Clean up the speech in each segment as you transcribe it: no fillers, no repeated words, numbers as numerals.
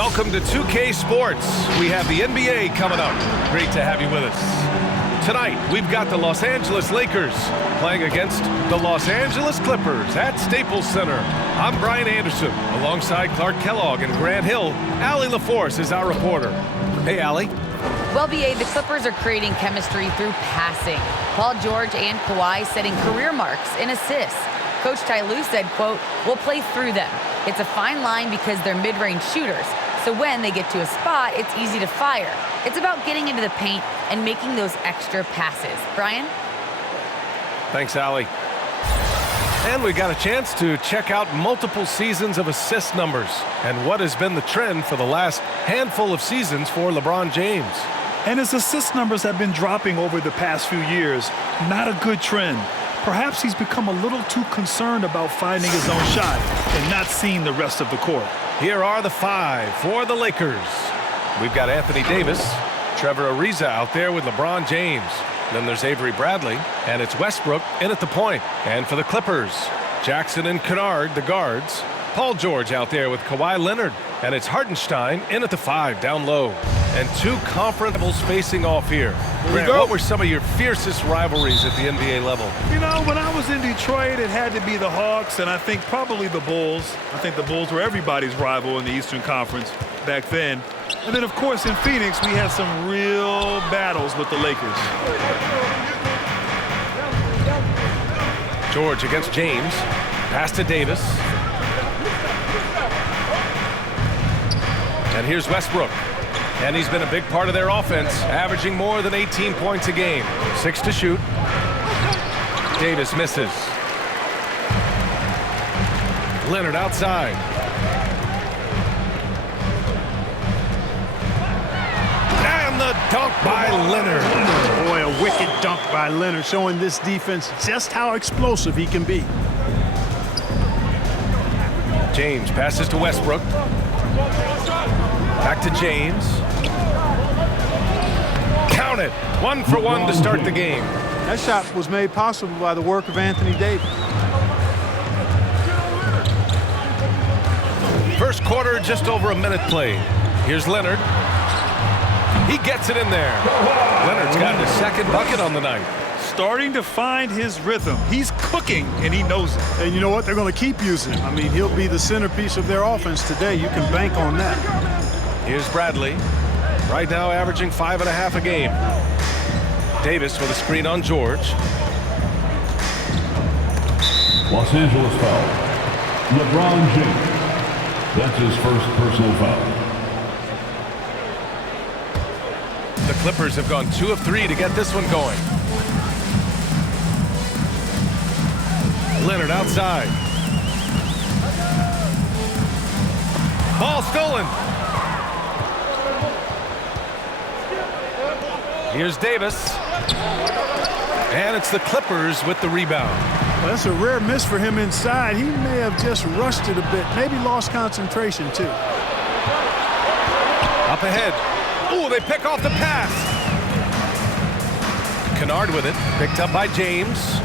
Welcome to 2K Sports. We have the NBA coming up. Great to have you with us. Tonight, we've got the Los Angeles Lakers playing against the Los Angeles Clippers at Staples Center. I'm Brian Anderson, alongside Clark Kellogg and Grant Hill. Allie LaForce is our reporter. Hey, Allie. Well, BA, the Clippers are creating chemistry through passing. Paul George and Kawhi setting career marks in assists. Coach Ty Lue said, quote, "We'll play through them. It's a fine line because they're mid-range shooters. So when they get to a spot, it's easy to fire. It's about getting into the paint and making those extra passes." Brian? Thanks, Allie. And we got a chance to check out multiple seasons of assist numbers and what has been the trend for the last handful of seasons for LeBron James. And his assist numbers have been dropping over the past few years. Not a good trend. Perhaps he's become a little too concerned about finding his own shot and not seeing the rest of the court. Here are the five for the Lakers. We've got Anthony Davis, Trevor Ariza out there with LeBron James. Then there's Avery Bradley, and it's Westbrook in at the point. And for the Clippers, Jackson and Kennard, the guards. Paul George out there with Kawhi Leonard. And it's Hartenstein in at the 5 down low. And two conference rivals facing off here. Grant, what were some of your fiercest rivalries at the NBA level? You know, when I was in Detroit, it had to be the Hawks, and I think probably the Bulls. I think the Bulls were everybody's rival in the Eastern Conference back then. And then, of course, in Phoenix, we had some real battles with the Lakers. George against James. Pass to Davis. And here's Westbrook. And he's been a big part of their offense, averaging more than 18 points a game. 6 to shoot. Davis misses. Leonard outside. And the dunk by Leonard. Boy, a wicked dunk by Leonard, showing this defense just how explosive he can be. James passes to Westbrook. Back to James. Count it. 1 for 1 to start the game. That shot was made possible by the work of Anthony Davis. First quarter, just over a minute played. Here's Leonard. He gets it in there. Leonard's got his second bucket on the night. Starting to find his rhythm. He's cooking, and he knows it. And you know what? They're going to keep using him. I mean, he'll be the centerpiece of their offense today. You can bank on that. Here's Bradley. Right now averaging 5.5 a game. Davis with a screen on George. Los Angeles foul. LeBron James. That's his first personal foul. The Clippers have gone 2 of 3 to get this one going. Leonard outside. Ball stolen. Here's Davis. And it's the Clippers with the rebound. Well, that's a rare miss for him inside. He may have just rushed it a bit. Maybe lost concentration, too. Up ahead. Ooh, they pick off the pass. Kennard with it. Picked up by James.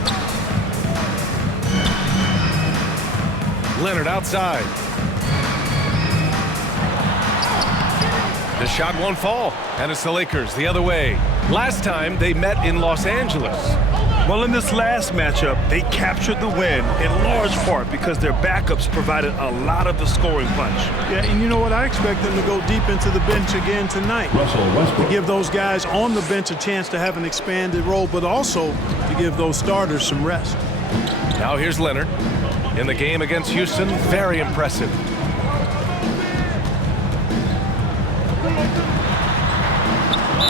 Leonard outside. The shot won't fall, and it's the Lakers the other way. Last time they met in Los Angeles. Well, in this last matchup, they captured the win in large part because their backups provided a lot of the scoring punch. Yeah, and you know what? I expect them to go deep into the bench again tonight. Russell Westbrook. To give those guys on the bench a chance to have an expanded role, but also to give those starters some rest. Now here's Leonard. In the game against Houston, very impressive.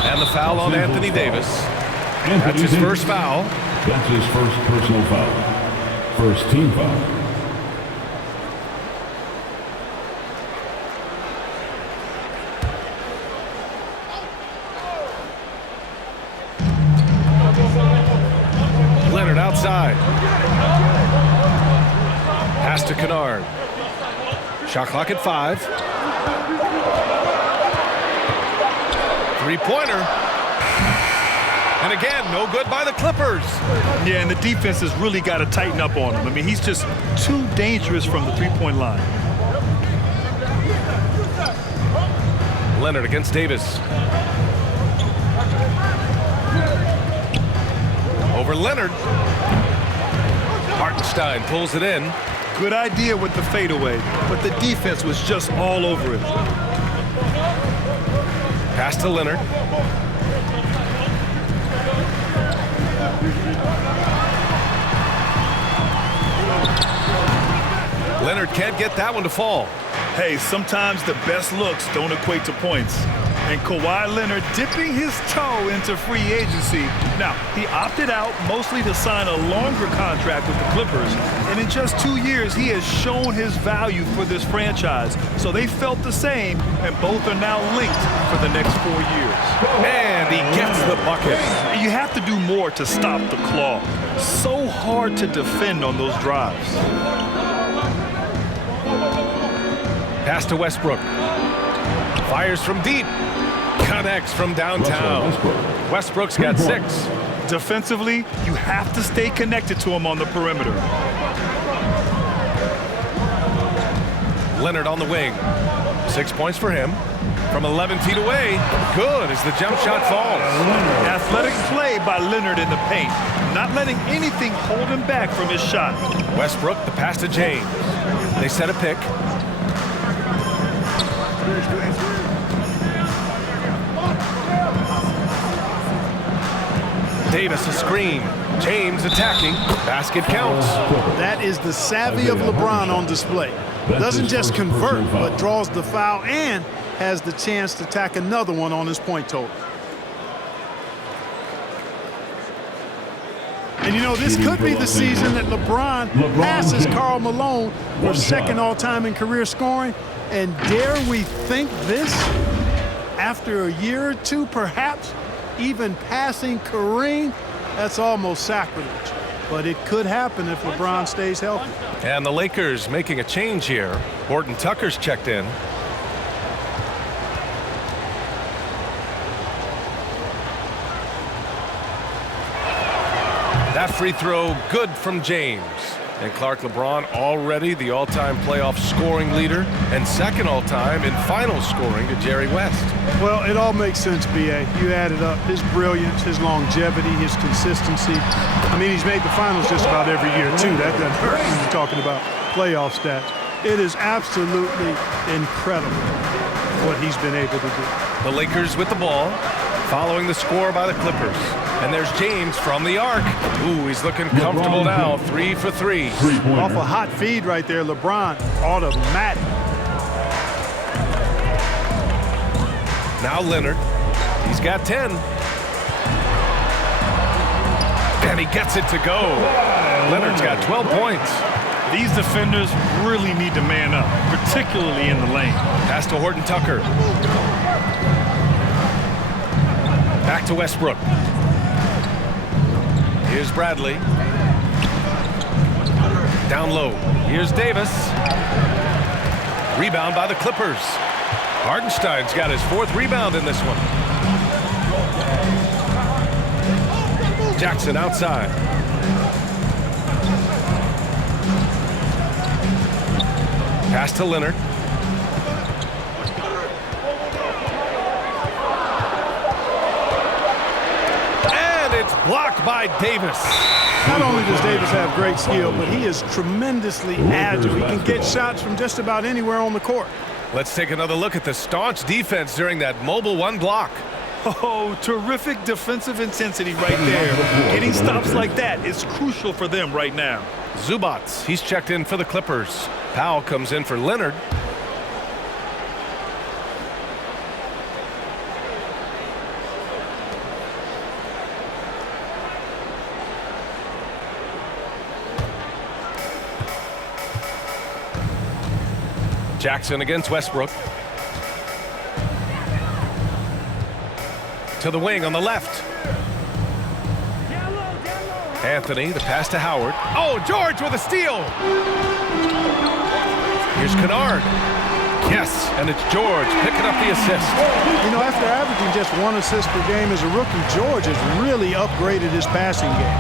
And the foul on Anthony Davis. That's his first foul. That's his first personal foul. First team foul. Leonard outside. Pass to Kennard. Shot clock at 5. Three-pointer. And again, no good by the Clippers. Yeah, and the defense has really got to tighten up on him. I mean, he's just too dangerous from the three-point line. Leonard against Davis. Over Leonard. Hartenstein pulls it in. Good idea with the fadeaway, but the defense was just all over it. Pass to Leonard. Leonard can't get that one to fall. Hey, sometimes the best looks don't equate to points. And Kawhi Leonard dipping his toe into free agency. Now, he opted out mostly to sign a longer contract with the Clippers. And in just 2 years, he has shown his value for this franchise. So they felt the same, and both are now linked for the next 4 years. And he gets the bucket. And you have to do more to stop the claw. So hard to defend on those drives. Pass to Westbrook. Fires from deep. Connects from downtown. Westbrook's got 6. Defensively, you have to stay connected to him on the perimeter. Leonard on the wing. 6 points for him. From 11 feet away. Good as the jump shot falls. Athletic play by Leonard in the paint. Not letting anything hold him back from his shot. Westbrook, the pass to James. They set a pick. Davis a screen. James attacking. Basket counts. That is the savvy of LeBron on display. Doesn't just convert, but draws the foul and has the chance to tack another one on his point total. And you know, this could be the season that LeBron passes Karl Malone for second all-time in career scoring. And dare we think this? After a year or two, perhaps even passing Kareem? That's almost sacrilege. But it could happen if LeBron stays healthy. And the Lakers making a change here. Horton Tucker's checked in. That free throw good from James. And Clark LeBron already the all-time playoff scoring leader and second all-time in finals scoring to Jerry West. Well, it all makes sense, B.A. You add it up. His brilliance, his longevity, his consistency. I mean, he's made the finals just about every year, too. That doesn't hurt when you're talking about playoff stats. It is absolutely incredible what he's been able to do. The Lakers with the ball, following the score by the Clippers. And there's James from the arc. Ooh, he's looking comfortable now. 3 for 3. Off a hot feed right there, LeBron. Automatic. Now Leonard. He's got 10. And he gets it to go. Leonard's got 12 points. These defenders really need to man up, particularly in the lane. Pass to Horton Tucker. Back to Westbrook. Here's Bradley. Down low. Here's Davis. Rebound by the Clippers. Hartenstein's got his 4th rebound in this one. Jackson outside. Pass to Leonard. It's blocked by Davis. Not only does Davis have great skill, but he is tremendously agile. He can get shots from just about anywhere on the court. Let's take another look at the staunch defense during that mobile 1 block. Oh, terrific defensive intensity right there. Getting stops like that is crucial for them right now. Zubats, he's checked in for the Clippers. Powell comes in for Leonard. Jackson against Westbrook. To the wing on the left. Anthony, the pass to Howard. Oh, George with a steal. Here's Kennard. Yes, and it's George picking up the assist. You know, after averaging just 1 assist per game as a rookie, George has really upgraded his passing game.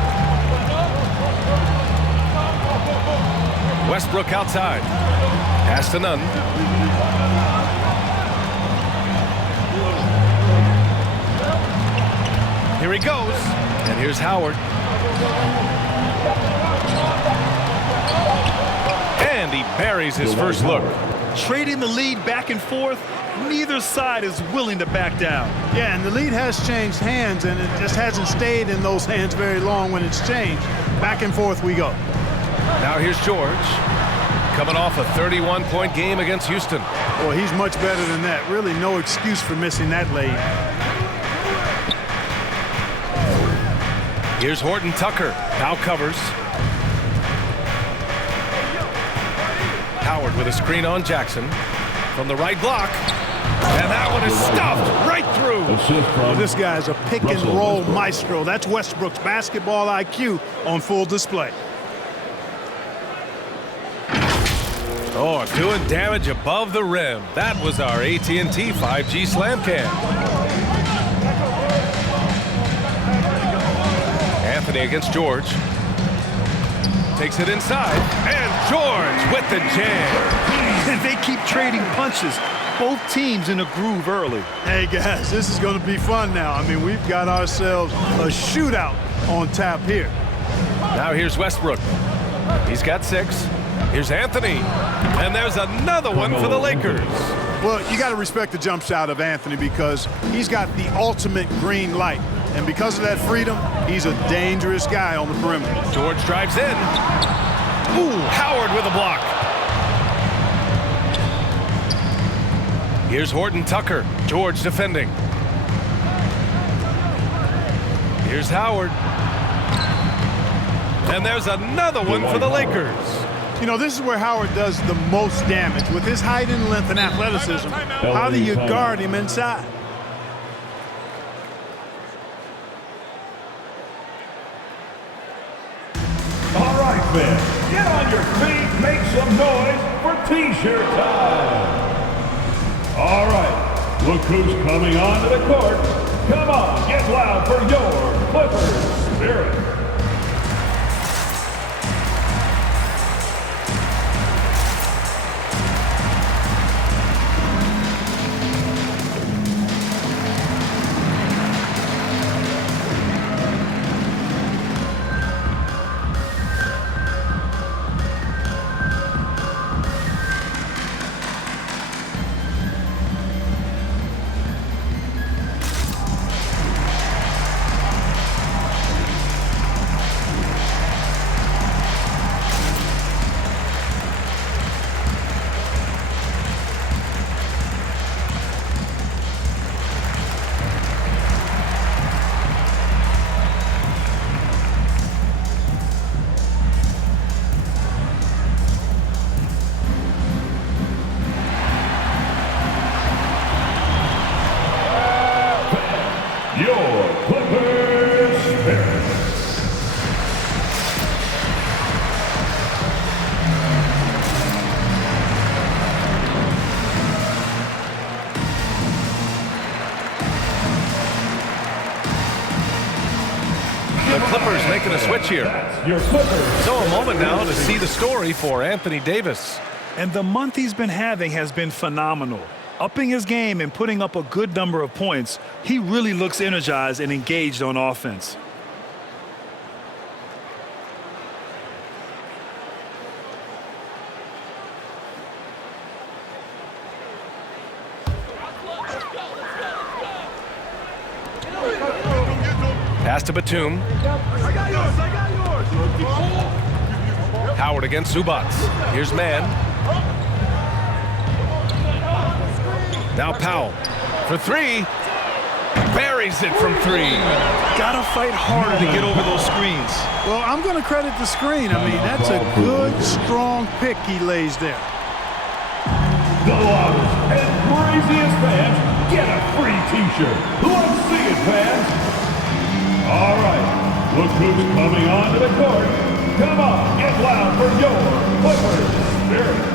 Westbrook outside. Pass to Nunn. he goes. And here's Howard. And he buries his first look. Trading the lead back and forth, neither side is willing to back down. Yeah, and the lead has changed hands, and it just hasn't stayed in those hands very long when it's changed. Back and forth we go. Now here's George, coming off a 31-point game against Houston. Boy, he's much better than that. Really no excuse for missing that lane. Here's Horton Tucker, now covers. Howard with a screen on Jackson from the right block. And that one is stuffed right through. Assist from This guy's a pick and Russell roll Westbrook. maestro. That's Westbrook's basketball IQ on full display. Oh, doing damage above the rim. That was our AT&T 5G slam cam. Anthony against George. Takes it inside. And George with the jam. And they keep trading punches. Both teams in a groove early. Hey, guys, this is going to be fun now. I mean, we've got ourselves a shootout on tap here. Now here's Westbrook. He's got 6. Here's Anthony. And there's another one for the Lakers. Well, you got to respect the jump shot of Anthony because he's got the ultimate green light. And because of that freedom, he's a dangerous guy on the perimeter. George drives in. Ooh, Howard with a block. Here's Horton Tucker. George defending. Here's Howard. And there's another one for the Lakers. You know, this is where Howard does the most damage. With his height and length and athleticism, how do you guard him inside? All right, fans, get on your feet, make some noise for T-shirt time. All right, look who's coming onto the court. Come on, get loud for your Clippers Spirit. Your Clippers Spirit. The Clippers making a switch here. Your Clippers. So a moment now to see the story for Anthony Davis. And the month he's been having has been phenomenal. Upping his game and putting up a good number of points, he really looks energized and engaged on offense. Pass to Batum. Howard against Zubats. Here's Mann. Now Powell for 3. Buries it from 3. Gotta fight harder to get over those screens. Well, I'm going to credit the screen. I mean, that's a good, strong pick he lays there. The loudest and craziest fans get a free T-shirt. Let's see it, fans. All right, look who's coming onto the court. Come on, get loud for your Clippers Spirit.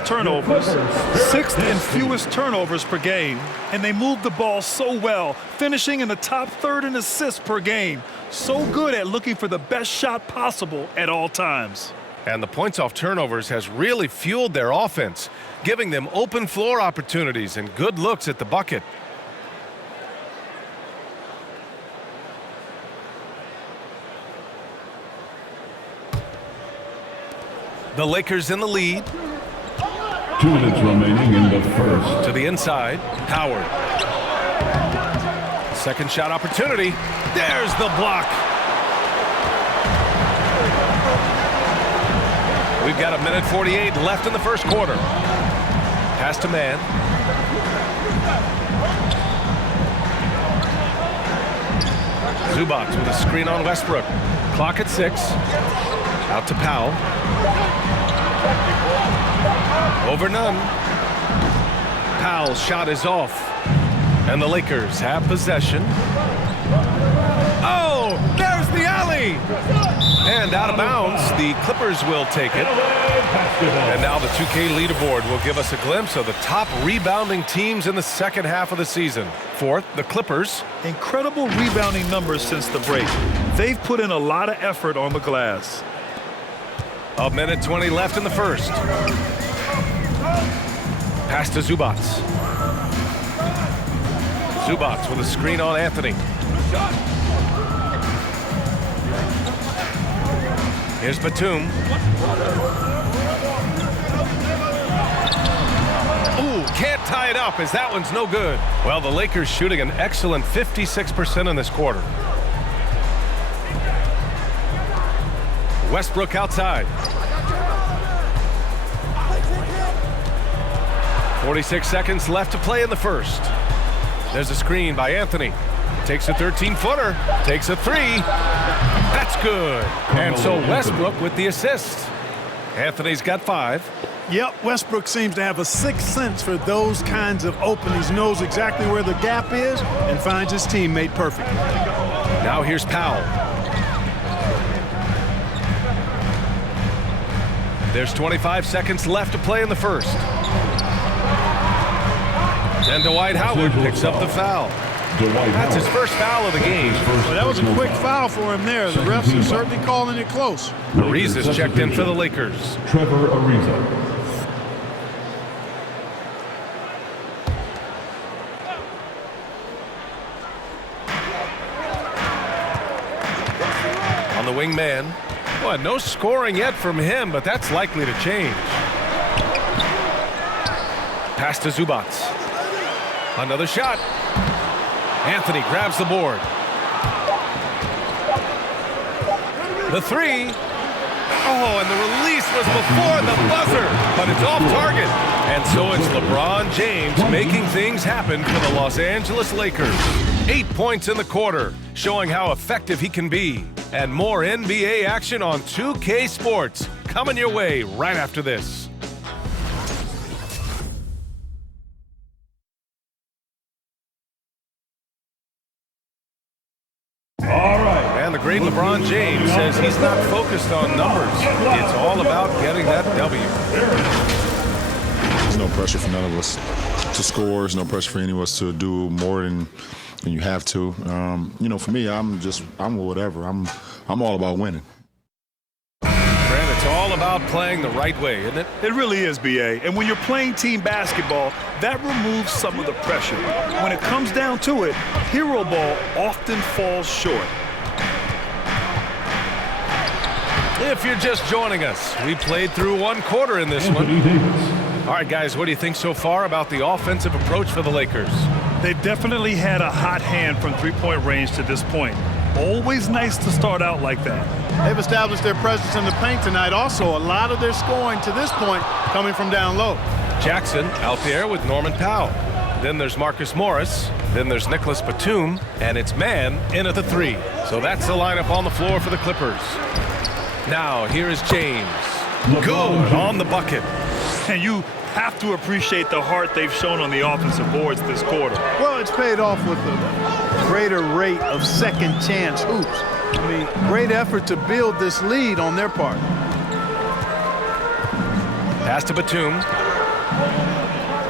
off turnovers, 6th in fewest turnovers per game, and they move the ball so well, finishing in the top 3rd in assists per game. So good at looking for the best shot possible at all times. And the points off turnovers has really fueled their offense, giving them open floor opportunities and good looks at the bucket. The Lakers in the lead. 2 minutes remaining in the first. To the inside, Howard. Second shot opportunity. There's the block. We've got 1:48 left in the first quarter. Pass to man. Zubac with a screen on Westbrook. Clock at 6. Out to Powell. Over none. Powell's shot is off. And the Lakers have possession. Oh, there's the alley. And out of bounds, the Clippers will take it. And now the 2K leaderboard will give us a glimpse of the top rebounding teams in the second half of the season. 4th, the Clippers. Incredible rebounding numbers since the break. They've put in a lot of effort on the glass. 1:20 left in the first. Pass to Zubac. Zubac with a screen on Anthony. Here's Batum. Ooh, can't tie it up as that one's no good. Well, the Lakers shooting an excellent 56% in this quarter. Westbrook outside. 46 seconds left to play in the first. There's a screen by Anthony. Takes a 13-footer. Takes a 3. That's good. And so Westbrook with the assist. Anthony's got 5. Yep, Westbrook seems to have a sixth sense for those kinds of openings. Knows exactly where the gap is and finds his teammate perfectly. Now here's Powell. There's 25 seconds left to play in the first. And Dwight Howard picks up the foul. That's his first foul of the game. Well, that was a quick foul for him there. The refs are certainly calling it close. Ariza's checked in for the Lakers. Trevor Ariza. On the wing man. Well, no scoring yet from him, but that's likely to change. Pass to Zubac. Another shot. Anthony grabs the board. The 3. Oh, and the release was before the buzzer, but it's off target. And so it's LeBron James making things happen for the Los Angeles Lakers. 8 points in the quarter, showing how effective he can be. And more NBA action on 2K Sports coming your way right after this. And the great LeBron James says he's not focused on numbers. It's all about getting that W. There's no pressure for none of us to score. There's no pressure for any of us to do more than you have to. You know, for me, I'm whatever. I'm all about winning. Brand, it's all about playing the right way, isn't it? It really is, B.A. And when you're playing team basketball, that removes some of the pressure. When it comes down to it, hero ball often falls short. If you're just joining us, we played through one quarter in this one. All right, guys, what do you think so far about the offensive approach for the Lakers? They've definitely had a hot hand from three-point range to this point. Always nice to start out like that. They've established their presence in the paint tonight. Also, a lot of their scoring to this point coming from down low. Jackson out there with Norman Powell. Then there's Marcus Morris. Then there's Nicholas Batum. And it's man in at the 3. So that's the lineup on the floor for the Clippers. Now, here is James. Good on the bucket. And you have to appreciate the heart they've shown on the offensive boards this quarter. Well, it's paid off with a greater rate of second chance hoops. I mean, great effort to build this lead on their part. Pass to Batum.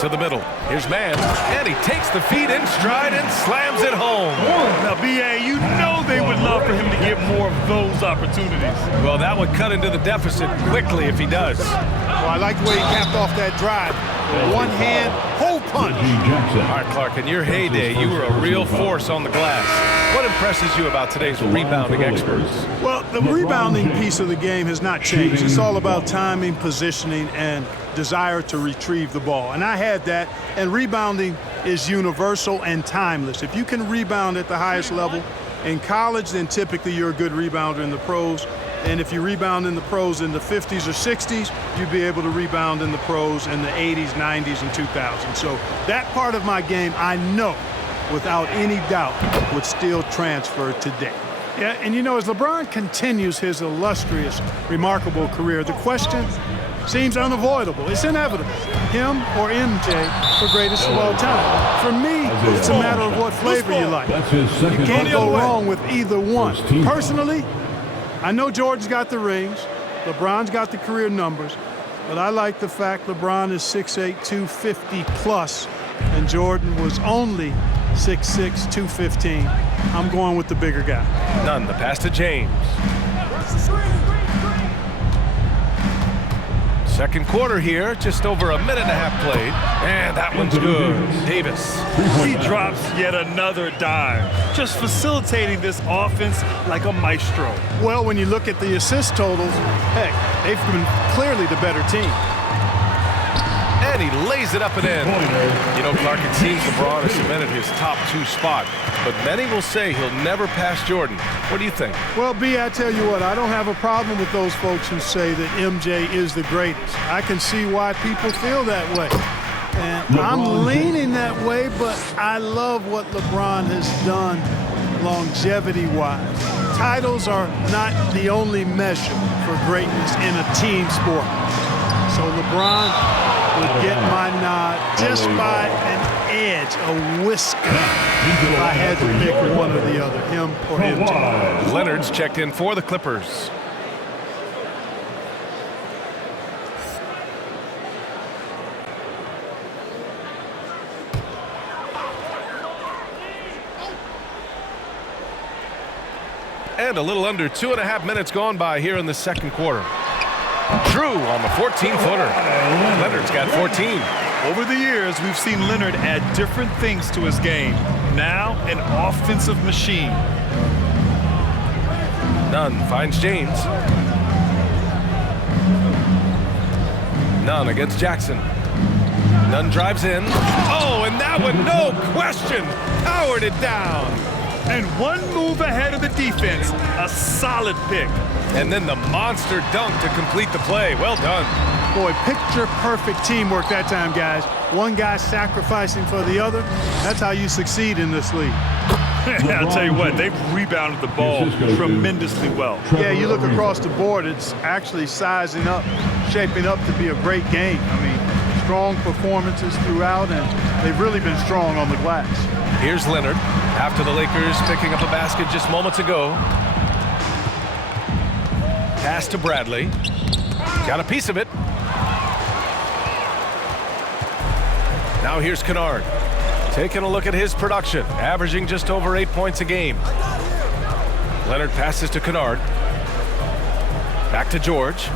To the middle. Here's Mann, and he takes the feet in stride and slams it home. Now, B.A., you know they would love for him to get more of those opportunities. Well, that would cut into the deficit quickly if he does. Well, I like the way he capped off that drive. One hand, whole punch. All right, Clark, in your heyday, you were a real force on the glass. What impresses you about today's rebounding experts? Well, the rebounding piece of the game has not changed. It's all about timing, positioning, and desire to retrieve the ball. And I had that, and rebounding is universal and timeless. If you can rebound at the highest level in college, then typically you're a good rebounder in the pros. And if you rebound in the pros in the 50s or 60s, you'd be able to rebound in the pros in the 80s, 90s, and 2000s. So that part of my game, I know, without any doubt, would still transfer today. Yeah, and you know, as LeBron continues his illustrious, remarkable career, the question seems unavoidable. It's inevitable. Him or MJ for greatest of all time. For me, it's a matter of what flavor you like. You can't go wrong with either one. Personally, I know Jordan's got the rings, LeBron's got the career numbers, but I like the fact LeBron is 6'8", 250 plus, and Jordan was only 6'6", 215. I'm going with the bigger guy. Nunn, the pass to James. Second quarter here, just over a minute and a half played. And that one's good. Davis. He drops yet another dime, just facilitating this offense like a maestro. Well, when you look at the assist totals, heck, they've been clearly the better team. And he lays it up and in. You know, Clark, it seems LeBron has cemented his top two spot, but many will say he'll never pass Jordan. What do you think? Well, B, I tell you what, I don't have a problem with those folks who say that MJ is the greatest. I can see why people feel that way. And I'm leaning that way, but I love what LeBron has done longevity-wise. Titles are not the only measure for greatness in a team sport. So LeBron would get my nod just by an edge, a whisker, if I had to pick one or the other, him or MJ. Leonard's checked in for the Clippers. And a little under 2.5 minutes gone by here in the second quarter. Drew on the 14-footer. Leonard's got 14. Over the years, we've seen Leonard add different things to his game. Now, an offensive machine. Nunn finds James. Nunn against Jackson. Nunn drives in. Oh, and that one, no question, powered it down. And one move ahead of the defense, a solid pick. And then the monster dunk to complete the play. Well done. Boy, picture-perfect teamwork that time, guys. One guy sacrificing for the other. That's how you succeed in this league. I'll tell you what, they've rebounded the ball tremendously well. Yeah, you look across the board, it's actually sizing up, shaping up to be a great game. I mean, strong performances throughout, and they've really been strong on the glass. Here's Leonard after the Lakers picking up a basket just moments ago. Pass to Bradley. Got a piece of it. Now here's Kennard. Taking a look at his production, averaging just over 8 points a game. Leonard passes to Kennard. Back to George.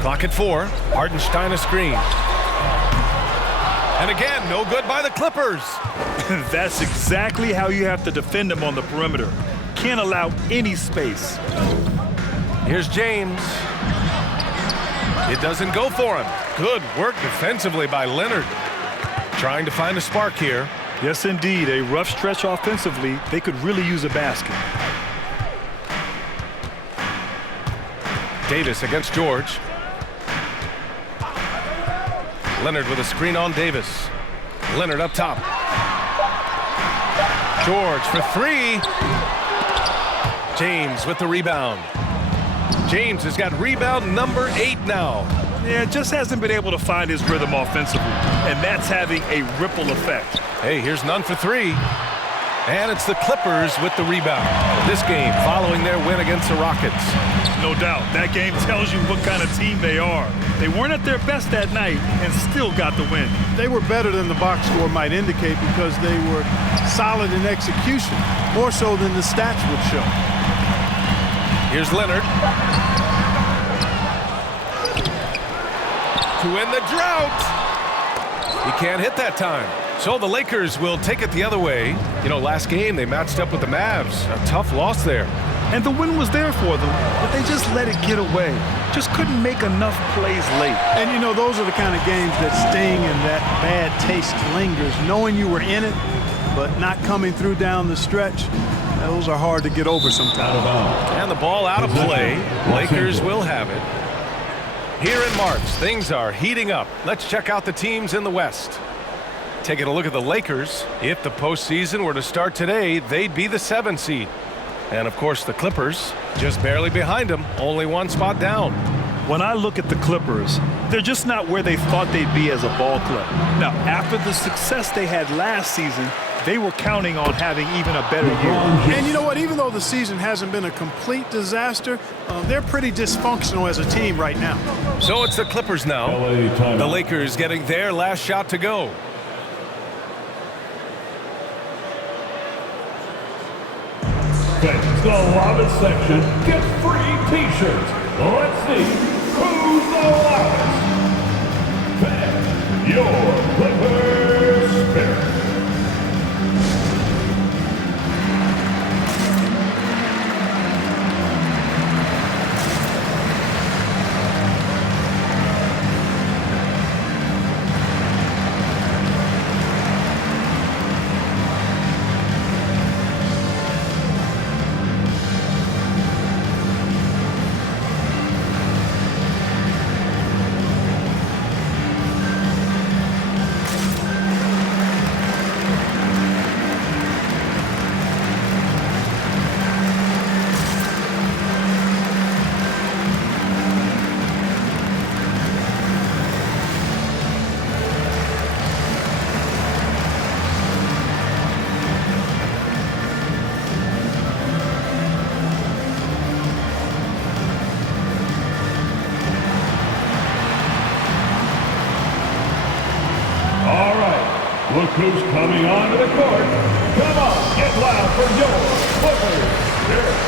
Clock at 4. Hartenstein a screen. And again, no good by the Clippers. That's exactly how you have to defend them on the perimeter. Can't allow any space. Here's James. It doesn't go for him. Good work defensively by Leonard. Trying to find a spark here. Yes, indeed. A rough stretch offensively. They could really use a basket. Davis against George. Leonard with a screen on Davis. Leonard up top. George for 3. James with the rebound. James has got rebound number 8 now. Yeah, just hasn't been able to find his rhythm offensively, and that's having a ripple effect. Hey, here's Nunn for 3. And it's the Clippers with the rebound. This game following their win against the Rockets. No doubt. That game tells you what kind of team they are. They weren't at their best that night and still got the win. They were better than the box score might indicate because they were solid in execution, more so than the stats would show. Here's Leonard. To win the drought. He can't hit that time. So the Lakers will take it the other way. You know, last game they matched up with the Mavs. A tough loss there. And the win was there for them, but they just let it get away. Just couldn't make enough plays late. And, you know, those are the kind of games that sting and that bad taste lingers. Knowing you were in it, but not coming through down the stretch, those are hard to get over sometimes. And the ball out of play. Lakers will have it. Here in March, things are heating up. Let's check out the teams in the West. Taking a look at the Lakers, if the postseason were to start today, they'd be the 7th seed. And, of course, the Clippers just barely behind them, only one spot down. When I look at the Clippers, they're just not where they thought they'd be as a ball club. Now, after the success they had last season, they were counting on having even a better year. And you know what? Even though the season hasn't been a complete disaster, they're pretty dysfunctional as a team right now. So it's the Clippers now. The Lakers getting their last shot to go. Fans, the loudest section get free T-shirts. Let's see who's the loudest. Fan your Clippers spirit. Look who's coming onto the court. Come on, get loud for your Clippers spirit.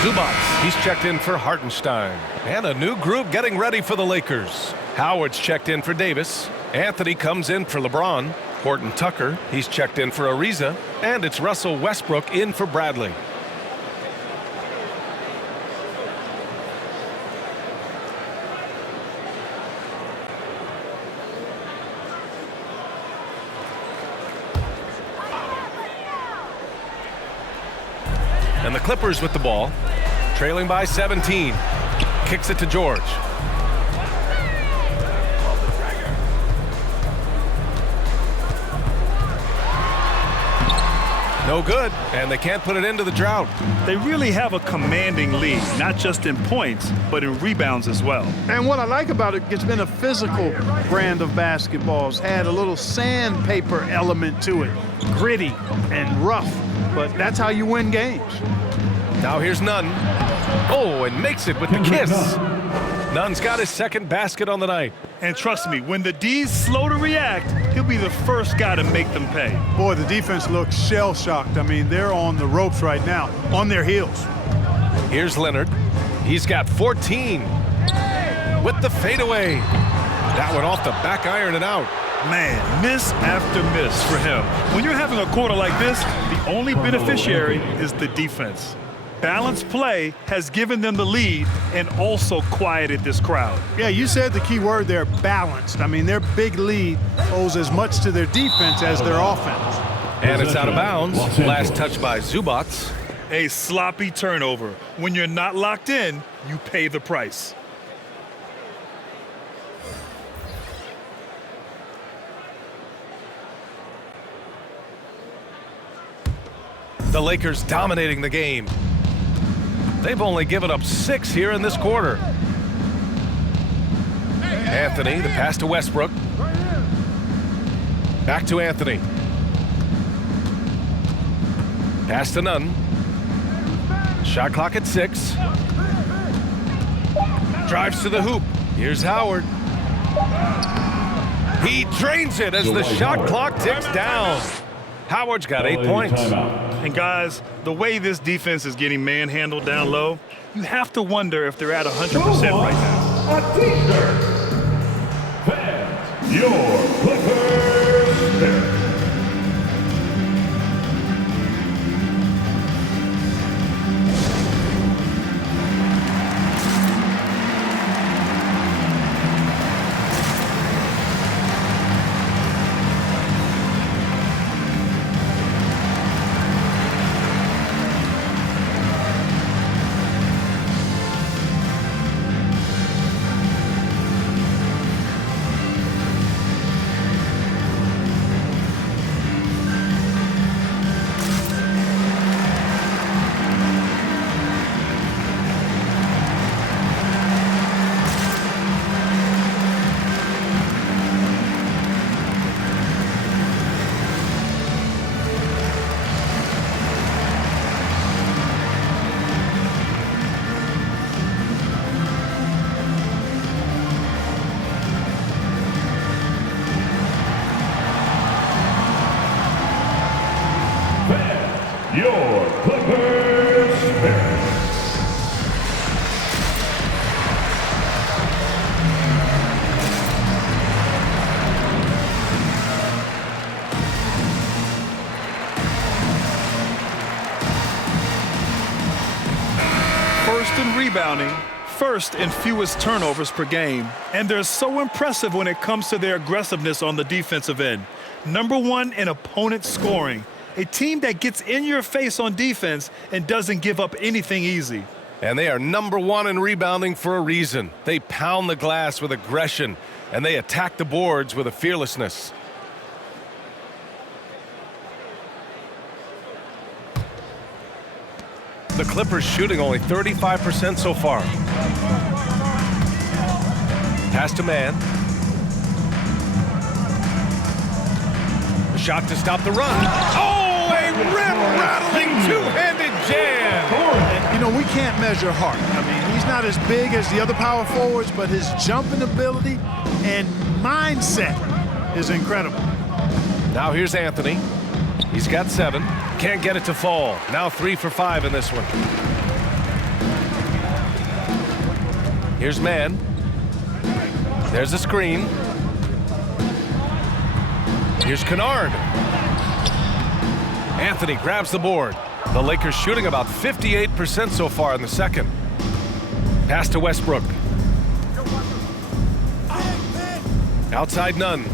Zubac, he's checked in for Hartenstein. And a new group getting ready for the Lakers. Howard's checked in for Davis. Anthony comes in for LeBron. Horton Tucker, he's checked in for Ariza. And it's Russell Westbrook in for Bradley. And the Clippers with the ball, trailing by 17. Kicks it to George. No good, and they can't put it into the drought. They really have a commanding lead, not just in points, but in rebounds as well. And what I like about it, it's been a physical brand of basketball. It's had a little sandpaper element to it, gritty and rough, but that's how you win games. Now here's Nunn. Oh, and makes it with the kiss. Nunn's got his second basket on the night. And trust me, when the D's slow to react, he'll be the first guy to make them pay. Boy, the defense looks shell-shocked. I mean, they're on the ropes right now, on their heels. Here's Leonard. He's got 14 with the fadeaway. That one off the back iron and out. Man, miss after miss for him. When you're having a quarter like this, the only beneficiary is the defense. Balanced play has given them the lead and also quieted this crowd. Yeah, you said the key word there, balanced. I mean, their big lead owes as much to their defense as their offense. And it's out of bounds. Last touch by Zubac. A sloppy turnover. When you're not locked in, you pay the price. The Lakers dominating the game. They've only given up 6 here in this quarter. Anthony, the pass to Westbrook. Back to Anthony. Pass to Nunn. Shot clock at 6. Drives to the hoop. Here's Howard. He drains it as the shot clock ticks down. Howard's got 8 points. And guys, the way this defense is getting manhandled down low, you have to wonder if they're at 100% right now. A t-shirt. Fans, your Clippers spirit. Your Clippers spirit. First in rebounding, first in fewest turnovers per game, and they're so impressive when it comes to their aggressiveness on the defensive end. #1 in opponent scoring. A team that gets in your face on defense and doesn't give up anything easy. And they are #1 in rebounding for a reason. They pound the glass with aggression, and they attack the boards with a fearlessness. The Clippers shooting only 35% so far. Pass to Man. The shot to stop the run. Oh, a rim-rattling two-handed jam. And, you know, we can't measure heart. I mean, he's not as big as the other power forwards, but his jumping ability and mindset is incredible. Now here's Anthony. He's got 7. Can't get it to fall. Now 3 for 5 in this one. Here's Man. There's a screen. Here's Kennard. Anthony grabs the board. The Lakers shooting about 58% so far in the second. Pass to Westbrook. Outside Nunn.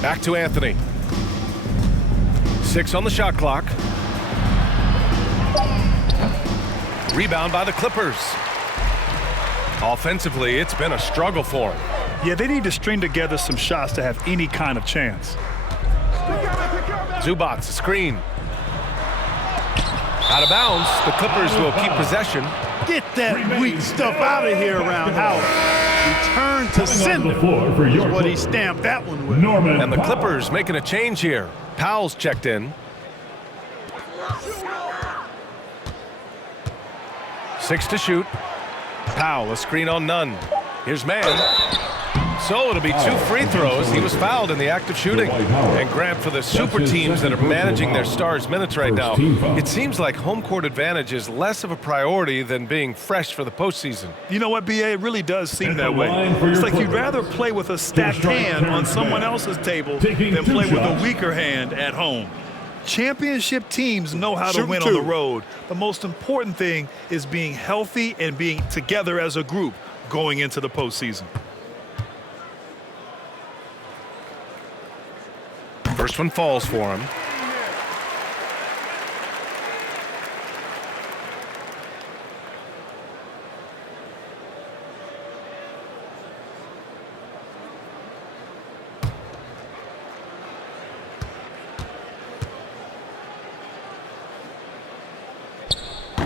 Back to Anthony. 6 on the shot clock. Rebound by the Clippers. Offensively, it's been a struggle for them. Yeah, they need to string together some shots to have any kind of chance. Zubac, a screen. Out of bounds, the Clippers will keep possession. Get that weak stuff out of here around Howard. Return to sender is what he stamped that one with. Norman And the Clippers making a change here. Powell's checked in. 6 to shoot. Powell, a screen on Nunn. Here's Man. So it'll be 2 free throws. He was fouled in the act of shooting. And Grant, for the super teams that are managing their stars' minutes right now, it seems like home court advantage is less of a priority than being fresh for the postseason. You know what, B.A.? It really does seem And that the way. line for It's your like you'd Clippers. rather play with a stacked strike hand on Terrence someone Mann. else's table Taking than 2 play with a shots. weaker hand at home. Championship teams know how to Shoot win 2. on the road. The most important thing is being healthy and being together as a group going into the postseason. First one falls for him.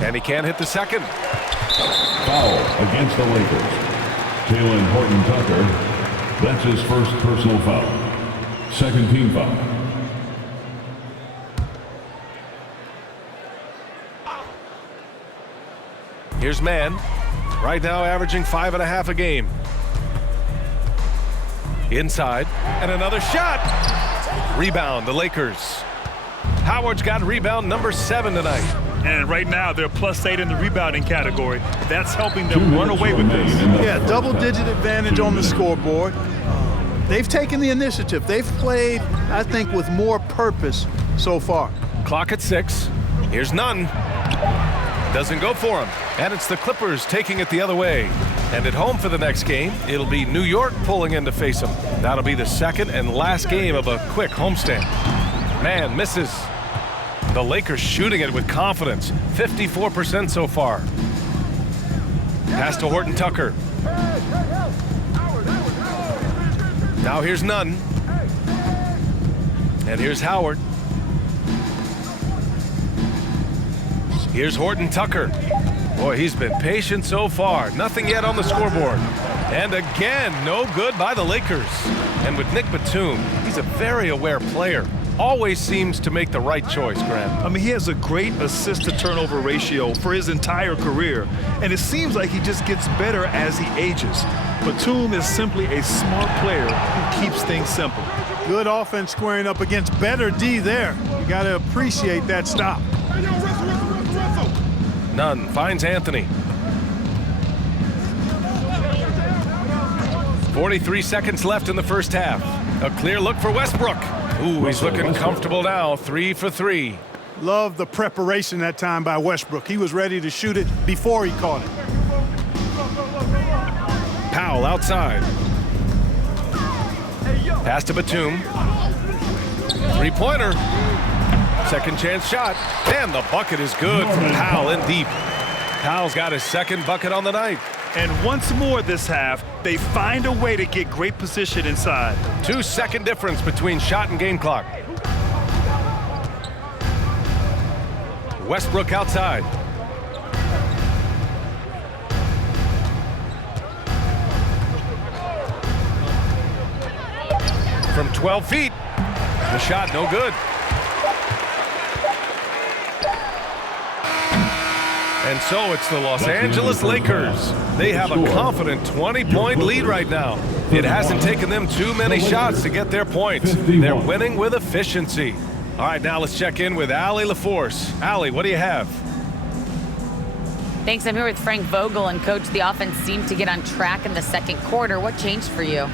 And he can't hit the second. Foul against the Lakers. Talen Horton-Tucker, that's his first personal foul. Second team foul. Here's Mann. Right now averaging 5.5 a game. Inside, and another shot. Rebound, the Lakers. Howard's got rebound number 7 tonight. And right now, they're +8 in the rebounding category. That's helping them run away with this. Yeah, double-digit advantage on the scoreboard. They've taken the initiative. They've played, I think, with more purpose so far. Clock at 6. Here's Nunn. Doesn't go for him. And it's the Clippers taking it the other way. And at home for the next game, it'll be New York pulling in to face them. That'll be the second and last game of a quick homestand. Man misses. The Lakers shooting it with confidence. 54% so far. Pass to Horton-Tucker. Now here's Nunn. And here's Howard. Here's Horton-Tucker. Boy, he's been patient so far. Nothing yet on the scoreboard. And again, no good by the Lakers. And with Nick Batum, he's a very aware player. Always seems to make the right choice, Grant. I mean, he has a great assist-to-turnover ratio for his entire career. And it seems like he just gets better as he ages. Batum is simply a smart player who keeps things simple. Good offense squaring up against better D there. You got to appreciate that stop. Nunn finds Anthony. 43 seconds left in the first half. A clear look for Westbrook. Ooh, he's looking comfortable now. 3 for 3. Love the preparation that time by Westbrook. He was ready to shoot it before he caught it. Powell outside. Pass to Batum. Three-pointer. Second chance shot. And the bucket is good from Powell in deep. Powell's got his second bucket on the night. And once more this half, they find a way to get great position inside. 2-second difference between shot and game clock. Westbrook outside. From 12 feet. The shot no good. And so it's the Los Angeles Lakers. They have a confident 20-point lead right now. It hasn't taken them too many shots to get their points. They're winning with efficiency. All right, now let's check in with Allie LaForce. Allie, what do you have? Thanks. I'm here with Frank Vogel. And, Coach, the offense seemed to get on track in the second quarter. What changed for you?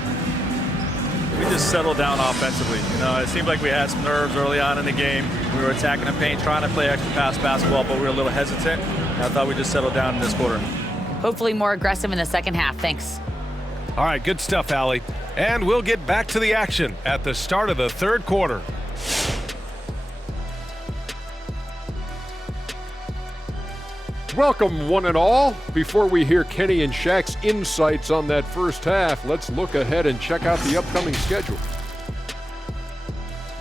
We just settled down offensively. You know, it seemed like we had some nerves early on in the game. We were attacking the paint, trying to play extra pass basketball, but we were a little hesitant. And I thought we just settled down in this quarter. Hopefully more aggressive in the second half. Thanks. All right, good stuff, Allie. And we'll get back to the action at the start of the third quarter. Welcome, one and all. Before we hear Kenny and Shaq's insights on that first half, let's look ahead and check out the upcoming schedule.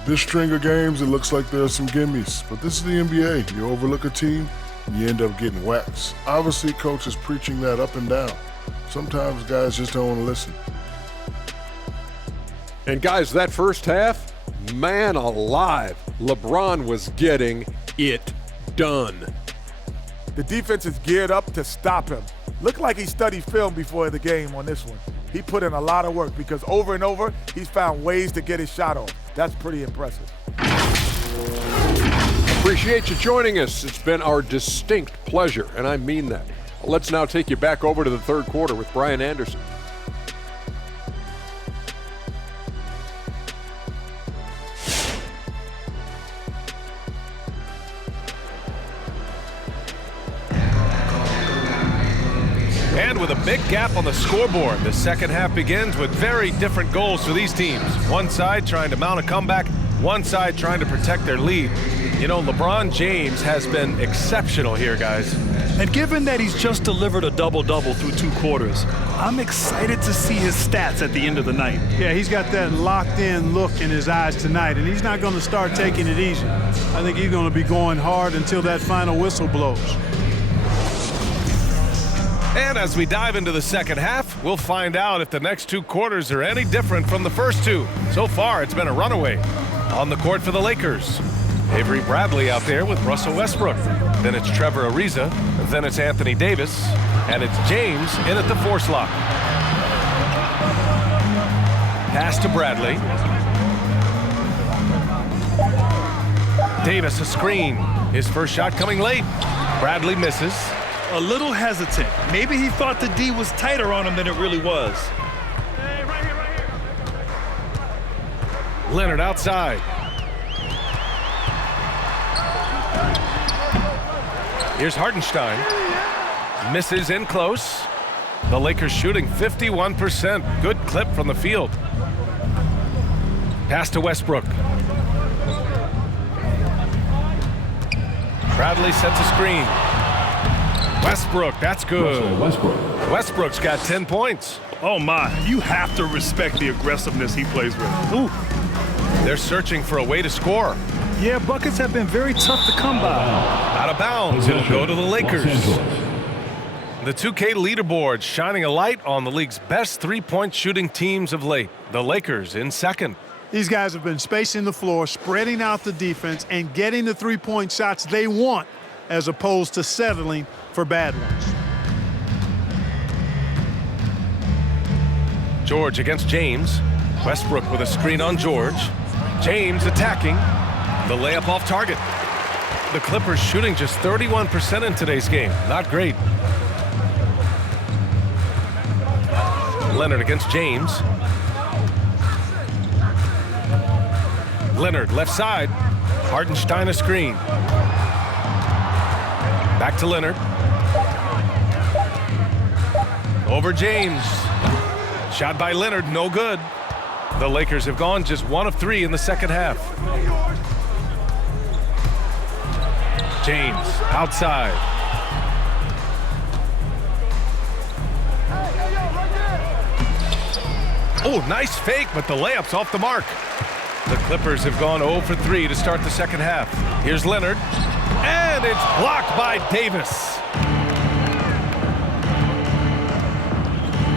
This string of games, it looks like there are some gimmies, but this is the NBA. You overlook a team, and you end up getting waxed. Obviously, coach is preaching that up and down. Sometimes guys just don't want to listen. And guys, that first half, man alive, LeBron was getting it done. The defense is geared up to stop him. Looked like he studied film before the game on this one. He put in a lot of work because over and over, he's found ways to get his shot off. That's pretty impressive. Appreciate you joining us. It's been our distinct pleasure, and I mean that. Let's now take you back over to the third quarter with Brian Anderson. And with a big gap on the scoreboard, the second half begins with very different goals for these teams. One side trying to mount a comeback, one side trying to protect their lead. You know, LeBron James has been exceptional here, guys. And given that he's just delivered a double-double through 2 quarters, I'm excited to see his stats at the end of the night. Yeah, he's got that locked-in look in his eyes tonight, and he's not going to start taking it easy. I think he's going to be going hard until that final whistle blows. And as we dive into the second half, we'll find out if the next 2 quarters are any different from the first 2. So far, it's been a runaway. On the court for the Lakers, Avery Bradley out there with Russell Westbrook. Then it's Trevor Ariza. Then it's Anthony Davis. And it's James in at the 4 slot. Pass to Bradley. Davis a screen. His first shot coming late. Bradley misses. A little hesitant. Maybe he thought the D was tighter on him than it really was. Hey, right here. Leonard outside. Here's Hartenstein. Misses in close. The Lakers shooting 51%. Good clip from the field. Pass to Westbrook. Bradley sets a screen. Westbrook, that's good. Westbrook's got 10 points. Oh my, you have to respect the aggressiveness he plays with. Ooh. They're searching for a way to score. Yeah, buckets have been very tough to come by. Out of bounds, it'll go to the Lakers. The 2K leaderboard shining a light on the league's best three-point shooting teams of late. The Lakers in second. These guys have been spacing the floor, spreading out the defense, and getting the three-point shots they want as opposed to settling for bad ones. George against James. Westbrook with a screen on George. James attacking. The layup off target. The Clippers shooting just 31% in today's game. Not great. Leonard against James. Leonard left side. Hartenstein a screen. Back to Leonard. Over James. Shot by Leonard, no good. The Lakers have gone just 1 of 3 in the second half. James outside. Oh, nice fake, but the layup's off the mark. The Clippers have gone 0 for 3 to start the second half. Here's Leonard, and it's blocked by Davis.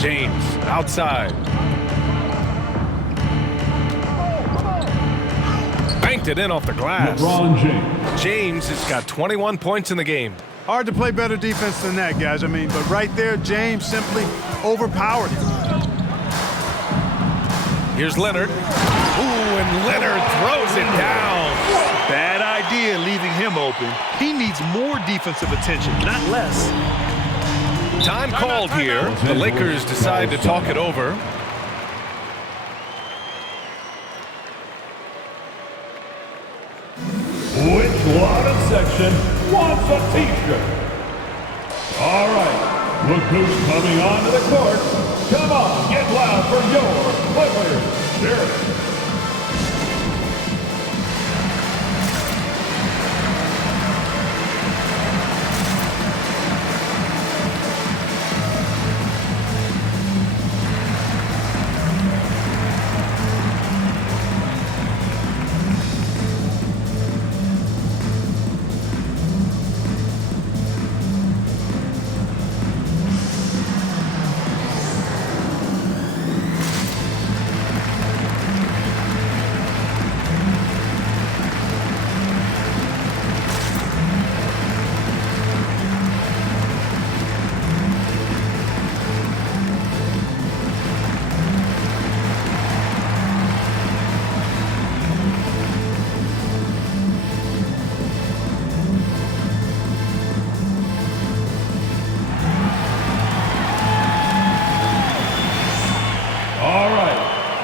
James outside. Banked it in off the glass. LeBron James. James has got 21 points in the game. Hard to play better defense than that, guys. I mean, but right there, James simply overpowered him. Here's Leonard. Ooh, and Leonard throws it down. Bad idea leaving him open. He needs more defensive attention, not less. Time called here. The Lakers decide to talk it over. Which Lotta section wants a t-shirt? All right, look who's coming onto the court. Come on, get loud for your Clippers. Sure.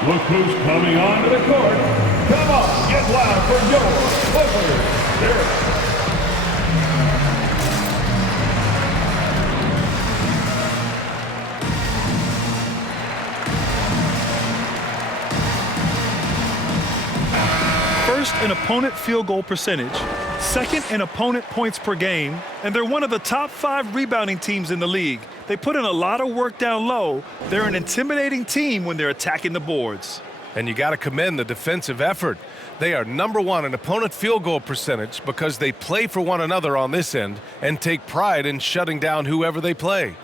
Look who's coming onto the court. Come on, get loud for your Clippers. There. First in opponent field goal percentage, second in opponent points per game, and they're one of the top 5 rebounding teams in the league. They put in a lot of work down low. They're an intimidating team when they're attacking the boards. And you got to commend the defensive effort. They are #1 in opponent field goal percentage because they play for one another on this end and take pride in shutting down whoever they play.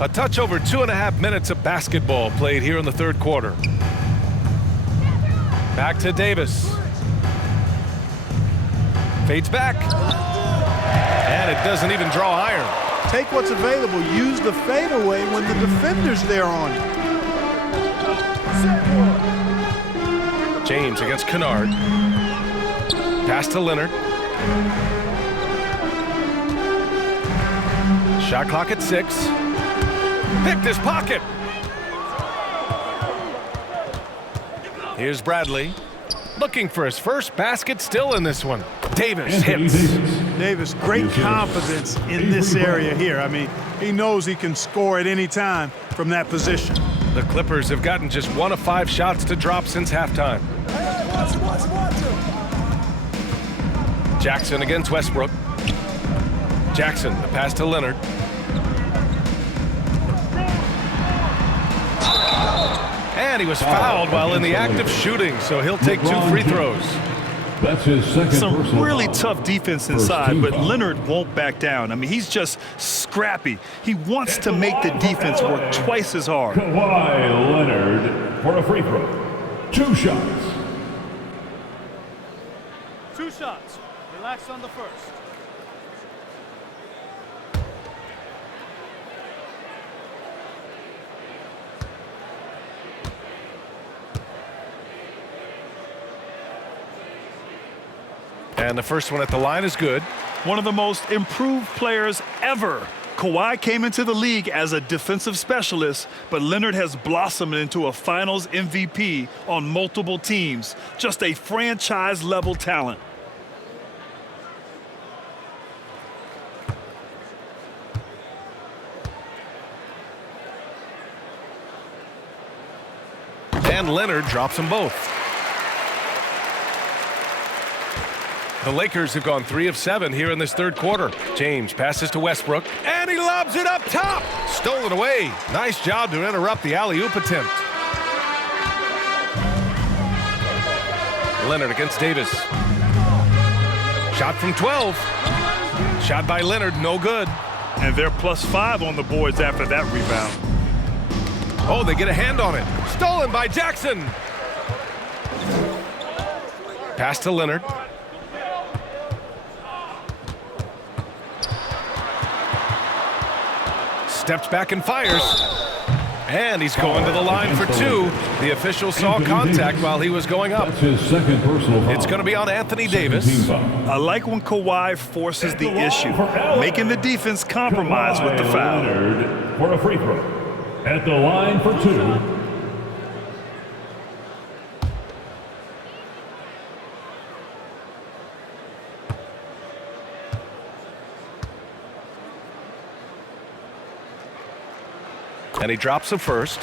A touch over 2.5 minutes of basketball played here in the third quarter. Back to Davis. Fades back. And it doesn't even draw iron. Take what's available. Use the fadeaway when the defender's there on it. James against Kennard. Pass to Leonard. Shot clock at 6. Picked his pocket. Here's Bradley. Looking for his first basket still in this one. Davis hits. Davis, great confidence in this area here. I mean, he knows he can score at any time from that position. The Clippers have gotten just 1 of 5 shots to drop since halftime. Jackson against Westbrook. Jackson, the pass to Leonard. And he was fouled while in the act of shooting, so he'll take 2 free throws. That's his second Some really foul. tough defense inside, but Leonard won't back down. I mean, he's just scrappy. He wants to make the defense work twice as hard. Kawhi Leonard for a free throw. 2 shots. 2 shots. Relax on the first. And the first one at the line is good. One of the most improved players ever. Kawhi came into the league as a defensive specialist, but Leonard has blossomed into a finals MVP on multiple teams. Just a franchise-level talent. And Leonard drops them both. The Lakers have gone 3 of 7 here in this third quarter. James passes to Westbrook, and he lobs it up top. Stolen away. Nice job to interrupt the alley-oop attempt. Leonard against Davis. Shot from 12. Shot by Leonard, no good. And they're +5 on the boards after that rebound. Oh, they get a hand on it. Stolen by Jackson. Pass to Leonard. Steps back and fires. And he's going to the line for 2. The official saw contact while he was going up. That's his second personal foul. It's going to be on Anthony Davis. I like when Kawhi forces the issue, making the defense compromise with the foul. Leonard for a free throw. At the line for 2. And he drops the first.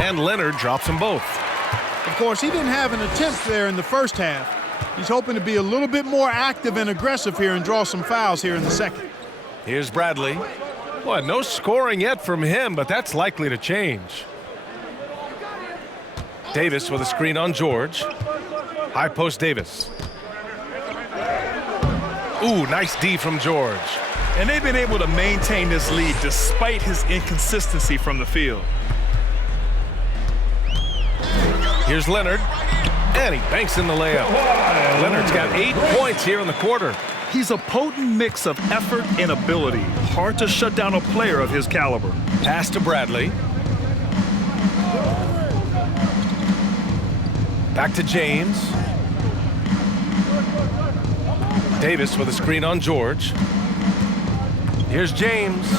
And Leonard drops them both. Of course, he didn't have an attempt there in the first half. He's hoping to be a little bit more active and aggressive here and draw some fouls here in the second. Here's Bradley. Well, no scoring yet from him, but that's likely to change. Davis with a screen on George. High post Davis. Ooh, nice D from George. And they've been able to maintain this lead despite his inconsistency from the field. Here's Leonard. And he banks in the layup. Leonard's got 8 points here in the quarter. He's a potent mix of effort and ability. Hard to shut down a player of his caliber. Pass to Bradley. Back to James. Davis with a screen on George. Here's James.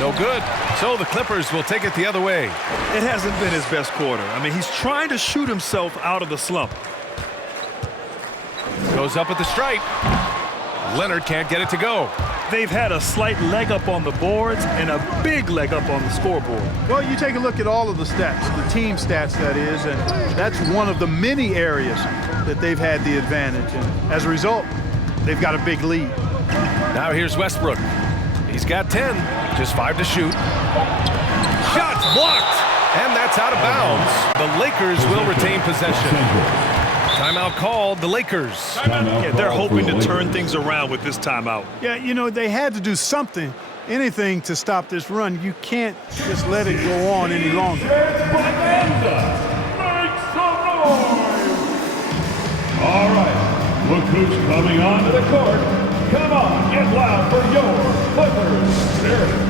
No good. So the Clippers will take it the other way. It hasn't been his best quarter. I mean, he's trying to shoot himself out of the slump. Goes up at the stripe. Leonard can't get it to go. they've had a slight leg up on the boards and a big leg up on the scoreboard. Well, you take a look at all of the stats, the team stats, that is, and that's one of the many areas that they've had the advantage. And as a result, they've got a big lead. Now here's Westbrook. He's got 10, just 5 to shoot. Shots blocked, and that's out of bounds. The Lakers will retain possession. Timeout called, the Lakers. Yeah, they're hoping to turn things around with this timeout. Yeah, you know, they had to do something, anything to stop this run. You can't just let it go on any longer. All right, look who's coming onto the court. Come on, get loud for your Clippers Spirit.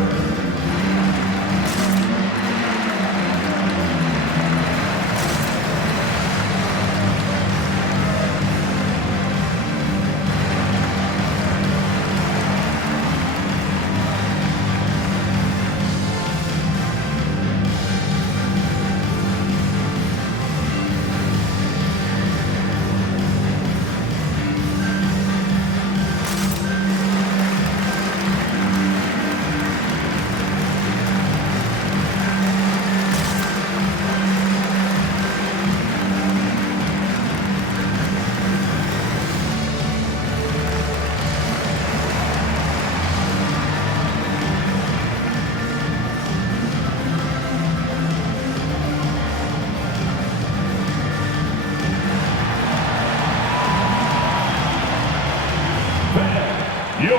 Your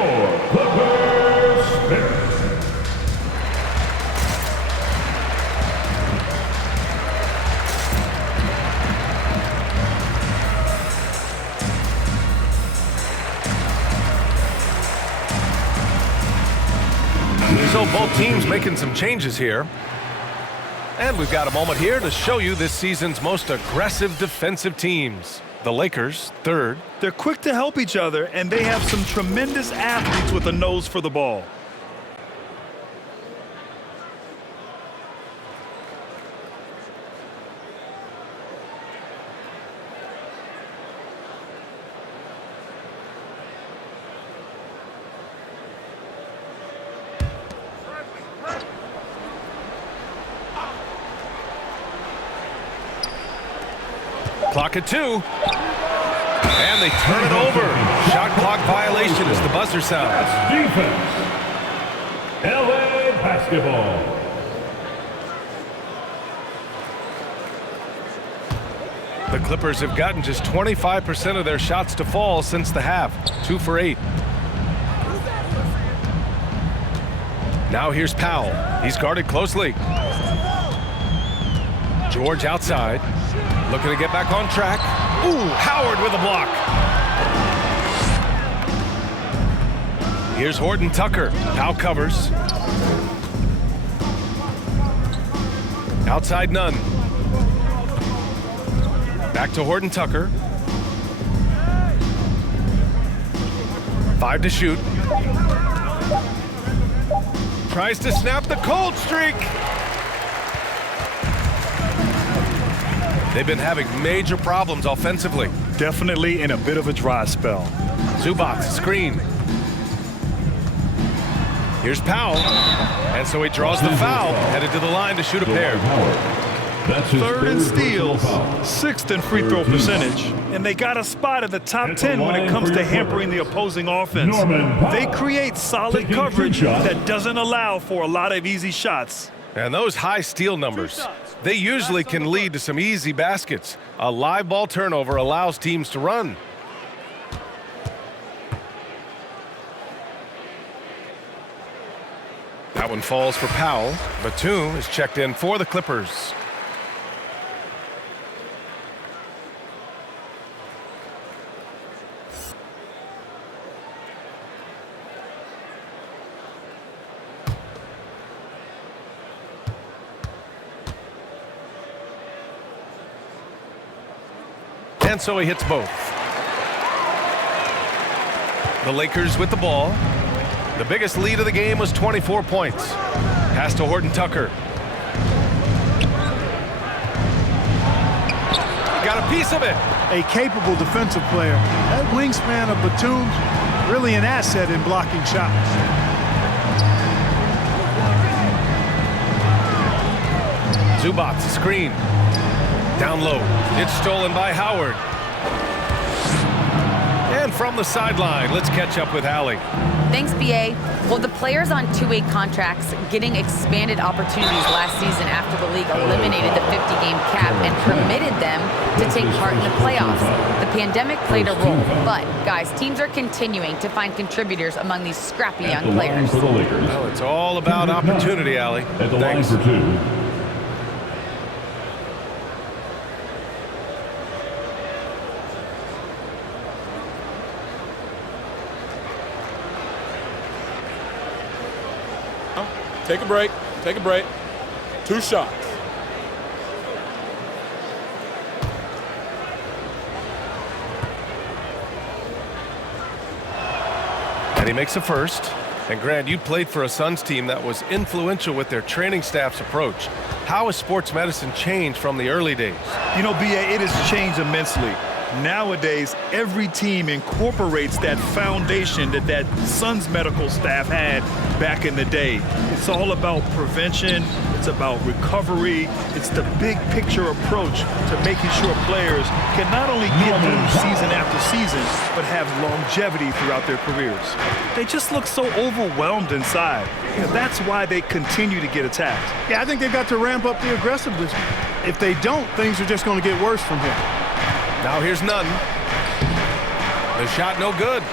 Clippers Spirit. So both teams making some changes here. And we've got a moment here to show you this season's most aggressive defensive teams. The Lakers, third. They're quick to help each other, and they have some tremendous athletes with a nose for the ball. Clock at 2. And they turn it over. Shot clock violation as the buzzer sounds. Defense. LA basketball. The Clippers have gotten just 25% of their shots to fall since the half. 2 for 8. Now here's Powell. He's guarded closely. George outside. Looking to get back on track. Ooh, Howard with a block. Here's Horton Tucker. Powell covers. Outside Nunn. Back to Horton Tucker. 5 to shoot. Tries to snap the cold streak. They've been having major problems offensively. Definitely in a bit of a dry spell. Zubac screen. Here's Powell. And so he draws the foul. Headed to the line to shoot a pair. Third in steals, 6th in free throw percentage. And they got a spot in the top 10 when it comes to hampering the opposing offense. They create solid coverage that doesn't allow for a lot of easy shots. And those high steal numbers, they usually can lead to some easy baskets. A live ball turnover allows teams to run. That one falls for Powell. Batum is checked in for the Clippers. And so he hits both. The Lakers with the ball. The biggest lead of the game was 24 points. Pass to Horton Tucker. Got a piece of it. A capable defensive player. That wingspan of Batum Really an asset in blocking shots. Zubac, screen. Down low. It's stolen by Howard. And from the sideline, let's catch up with Allie. Thanks, BA. Well, the players on two-way contracts getting expanded opportunities last season after the league eliminated the 50-game cap and permitted them to take part in the playoffs. The pandemic played a role, but, guys, teams are continuing to find contributors among these scrappy young players. Well, it's all about opportunity, Allie. At the line for two. Take a break. Take a break. 2 shots. And he makes a first. And Grant, you played for a Suns team that was influential with their training staff's approach. How has sports medicine changed from the early days? You know, BA, it has changed immensely. Nowadays, every team incorporates that foundation that Suns medical staff had back in the day. It's all about prevention. It's about recovery. It's the big picture approach to making sure players can not only get through season after season, but have longevity throughout their careers. They just look so overwhelmed inside. You know, that's why they continue to get attacked. Yeah, I think they got to ramp up the aggressiveness. If they don't, things are just going to get worse from here. Now here's Nunn. The shot no good.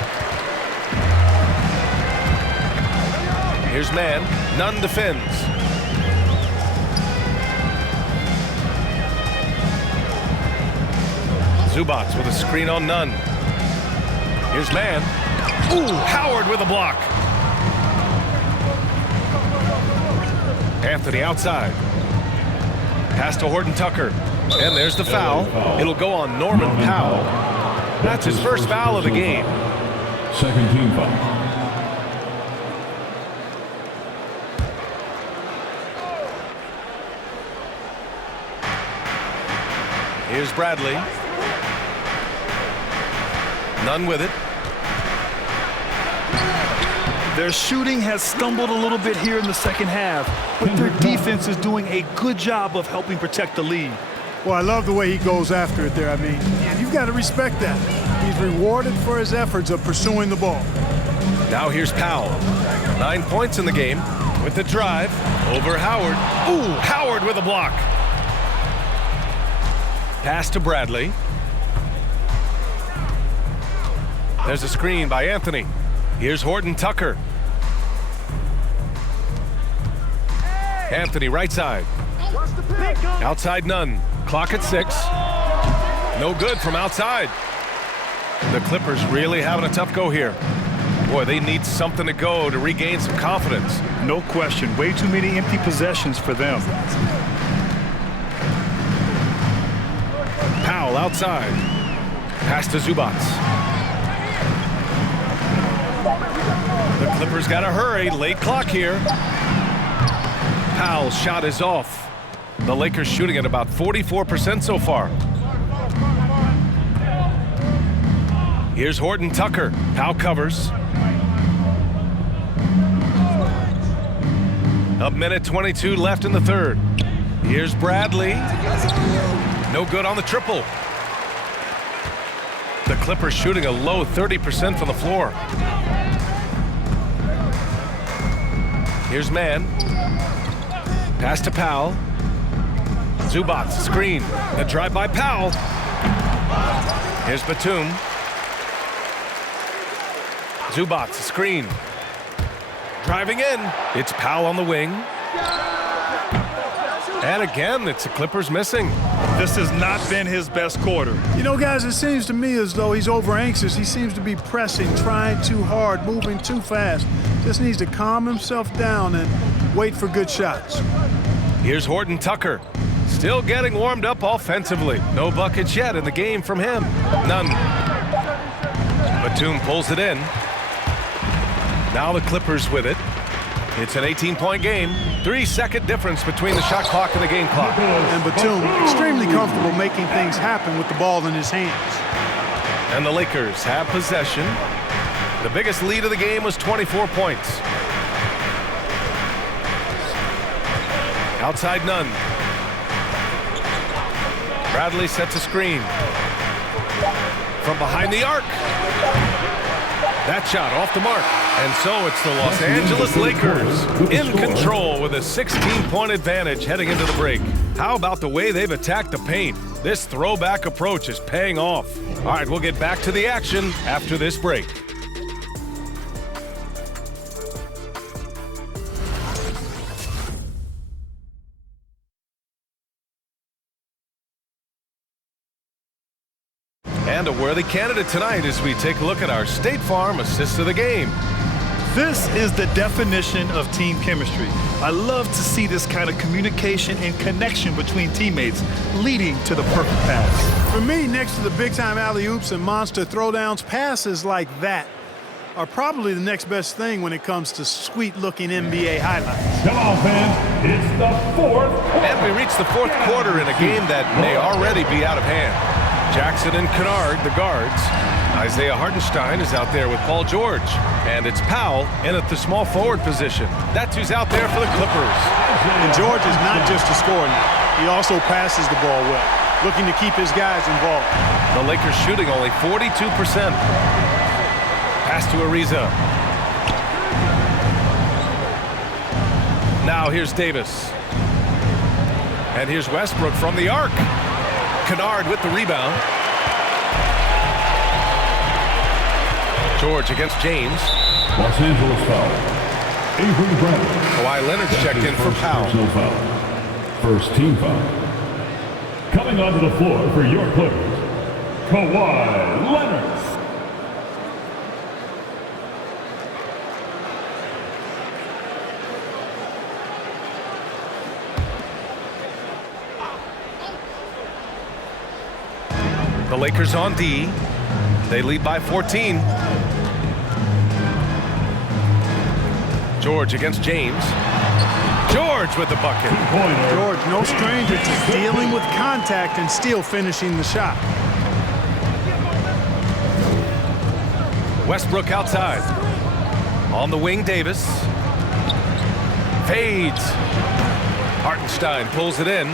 Here's Mann. Nunn defends. Zubac with a screen on Nunn. Here's Mann. Ooh, Howard with a block. Anthony outside. Pass to Horton Tucker. And there's the foul. It'll go on Norman Powell. That's his first foul of the game. Second team foul. Here's Bradley. Nunn with it. Their shooting has stumbled a little bit here in the second half, but their defense is doing a good job of helping protect the lead. Well, I love the way he goes after it there. I mean, you've got to respect that. He's rewarded for his efforts of pursuing the ball. Now here's Powell. 9 points in the game with the drive over Howard. Ooh, Howard with a block. Pass to Bradley. There's a screen by Anthony. Here's Horton Tucker. Anthony right side. Outside Nunn. Clock at 6. No good from outside. The Clippers really having a tough go here. Boy, they need something to go to regain some confidence. No question. Way too many empty possessions for them. Powell outside. Pass to Zubac. The Clippers got to hurry. Late clock here. Powell's shot is off. The Lakers shooting at about 44% so far. Here's Horton Tucker. Powell covers. A minute 22 left in the third. Here's Bradley. No good on the triple. The Clippers shooting a low 30% from the floor. Here's Mann. Pass to Powell. Zubac, screen. The drive by Powell. Here's Batum. Zubac, screen. Driving in. It's Powell on the wing. And again, it's the Clippers missing. This has not been his best quarter. You know, guys, it seems to me as though he's over anxious. He seems to be pressing, trying too hard, moving too fast. Just needs to calm himself down and wait for good shots. Here's Horton Tucker. Still getting warmed up offensively. No buckets yet in the game from him. None. Batum pulls it in. Now the Clippers with it. It's an 18-point game. 3-second difference between the shot clock and the game clock. And Batum extremely comfortable making things happen with the ball in his hands. And the Lakers have possession. The biggest lead of the game was 24 points. Outside none. Bradley sets a screen. From behind the arc. That shot off the mark. And so it's the Los Angeles Lakers in control with a 16-point advantage heading into the break. How about the way they've attacked the paint? This throwback approach is paying off. All right, we'll get back to the action after this break. And a worthy candidate tonight as we take a look at our State Farm assist of the game. This is the definition of team chemistry. I love to see this kind of communication and connection between teammates leading to the perfect pass. For me, next to the big-time alley-oops and monster throwdowns, passes like that are probably the next best thing when it comes to sweet-looking NBA highlights. Come on, fans. It's the fourth quarter. And we reach the fourth quarter in a game that may already be out of hand. Jackson and Kennard, the guards. Isaiah Hartenstein is out there with Paul George. And it's Powell in at the small forward position. That's who's out there for the Clippers. And George is not just a scorer now. He also passes the ball well, looking to keep his guys involved. The Lakers shooting only 42%. Pass to Ariza. Now here's Davis. And here's Westbrook from the arc. Kennard with the rebound. George against James. Los Angeles foul. Avery Bradley. Kawhi Leonard's checked in for Powell. First team foul. Coming onto the floor for your Clippers, Kawhi Leonard. The Lakers on D. They lead by 14. George against James. George with the bucket. George, no stranger to dealing with contact and still finishing the shot. Westbrook outside. On the wing, Davis. Fades. Hartenstein pulls it in.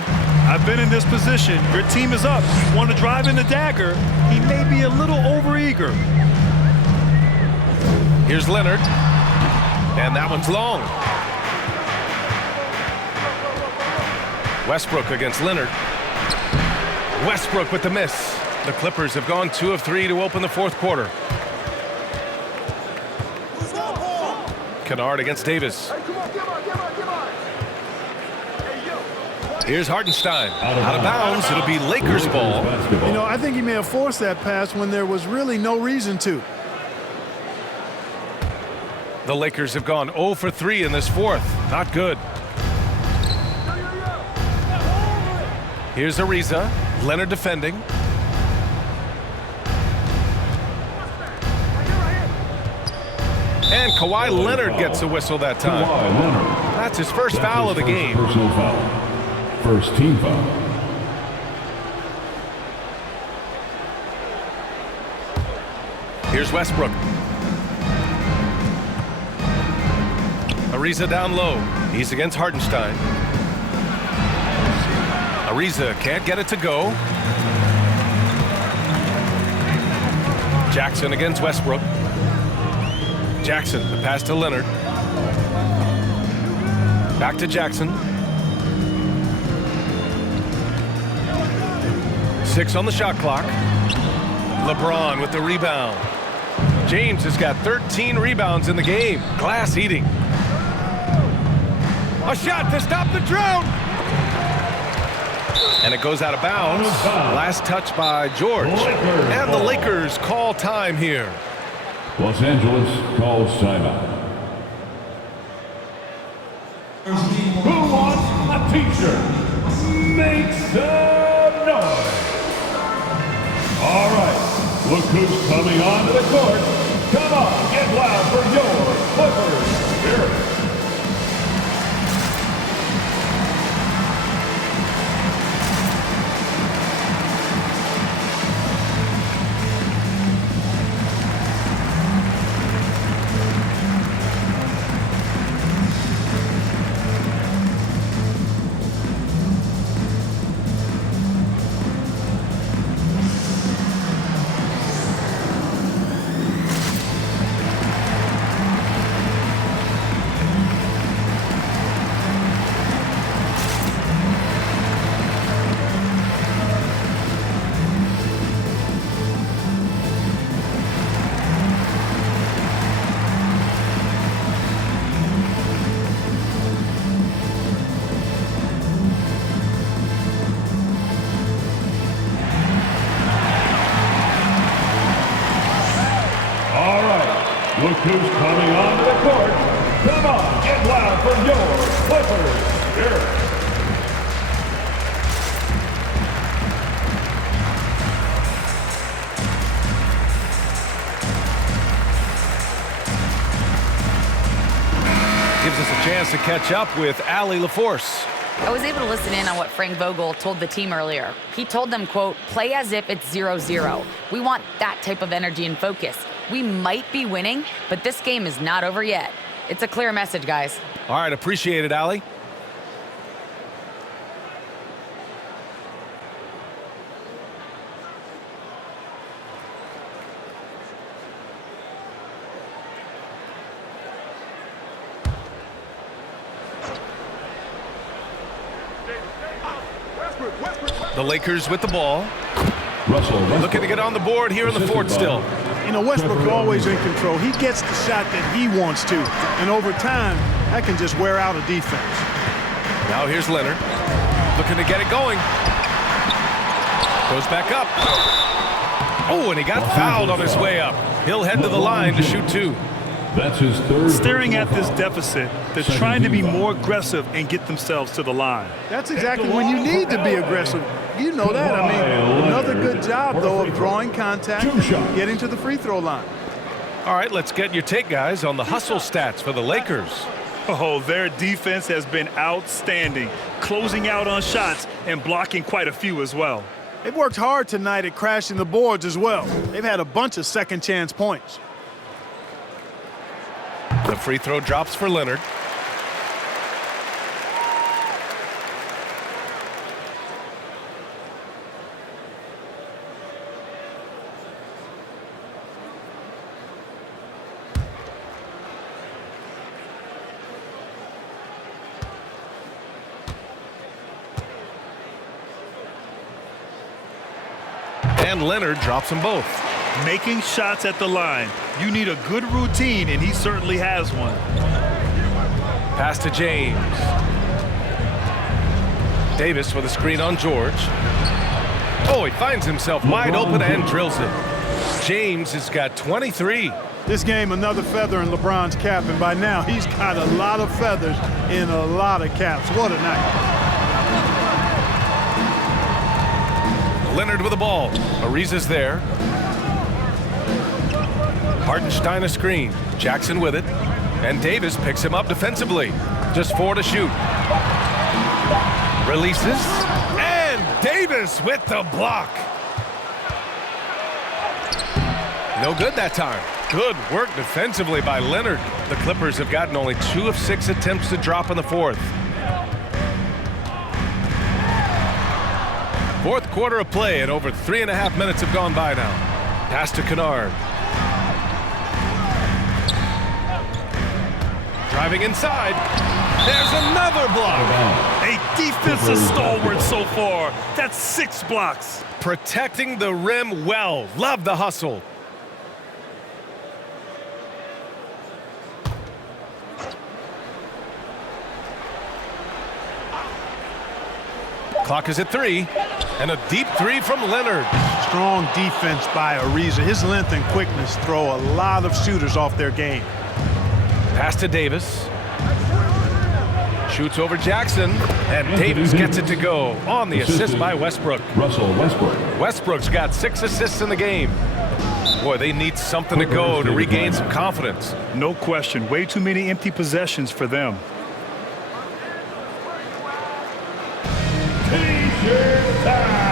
I've been in this position. Your team is up. You want to drive in the dagger. He may be a little overeager. Here's Leonard. And that one's long. Westbrook against Leonard. Westbrook with the miss. The Clippers have gone 2 of 3 to open the fourth quarter. Kennard against Davis. Here's Hartenstein. Out of bounds. It'll be Lakers ball. You know, I think he may have forced that pass when there was really no reason to. The Lakers have gone 0 for 3 in this fourth. Not good. Here's Ariza. Leonard defending. And Kawhi Leonard gets a whistle that time. That's his first foul of the game. Personal foul. First team foul. Here's Westbrook. Ariza down low. He's against Hartenstein. Ariza can't get it to go. Jackson against Westbrook. Jackson, the pass to Leonard. Back to Jackson. 6 on the shot clock. LeBron with the rebound. James has got 13 rebounds in the game. Glass eating. A shot to stop the drought. And it goes out of bounds. Last touch by George. And the Lakers call time here. Los Angeles calls timeout. Who wants a t-shirt? Make some noise. All right, look who's coming onto the court. Come on, get loud for your Clippers Spirit. Look who's coming onto the court. Come on, get loud for your Clippers. Here. Gives us a chance to catch up with Allie LaForce. I was able to listen in on what Frank Vogel told the team earlier. He told them, quote, play as if it's 0-0. We want that type of energy and focus. We might be winning, but this game is not over yet. It's a clear message, guys. All right, appreciate it, Allie. The Lakers with the ball. Russell looking to get on the board here in the fourth still. You know, Westbrook is always in control. He gets the shot that he wants to. And over time, that can just wear out a defense. Now here's Leonard. Looking to get it going. Goes back up. Oh, and he got fouled on his way up. He'll head to the line to shoot two. That's his third. Staring at this deficit, they're trying to be more aggressive and get themselves to the line. That's exactly when you need to be aggressive. You know that. I mean, another good job, though, of drawing contact and getting to the free throw line. All right, let's get your take, guys, on the hustle stats for the Lakers. Oh, their defense has been outstanding, closing out on shots and blocking quite a few as well. They've worked hard tonight at crashing the boards as well. They've had a bunch of second chance points. The free throw drops for Leonard. And Leonard drops them both. Making shots at the line. You need a good routine, and he certainly has one. Pass to James. Davis with a screen on George. Oh, he finds himself wide open and drills it. James has got 23. This game, another feather in LeBron's cap, and by now he's got a lot of feathers in a lot of caps. What a night. Leonard with the ball. Ariza's there. Hartenstein a screen. Jackson with it. And Davis picks him up defensively. Just 4 to shoot. Releases. And Davis with the block. No good that time. Good work defensively by Leonard. The Clippers have gotten only 2 of 6 attempts to drop in the fourth. Fourth quarter of play, and over 3.5 minutes have gone by now. Pass to Kennard. Driving inside. There's another block. A defensive stalwart so far. That's 6 blocks. Protecting the rim well. Love the hustle. Clock is at 3. And a deep 3 from Leonard. Strong defense by Ariza. His length and quickness throw a lot of shooters off their game. Pass to Davis. Shoots over Jackson. And Davis gets it to go on the assist by Westbrook. Russell Westbrook. Westbrook's got 6 assists in the game. Boy, they need something to go to regain some confidence. No question. Way too many empty possessions for them. T-shirt time.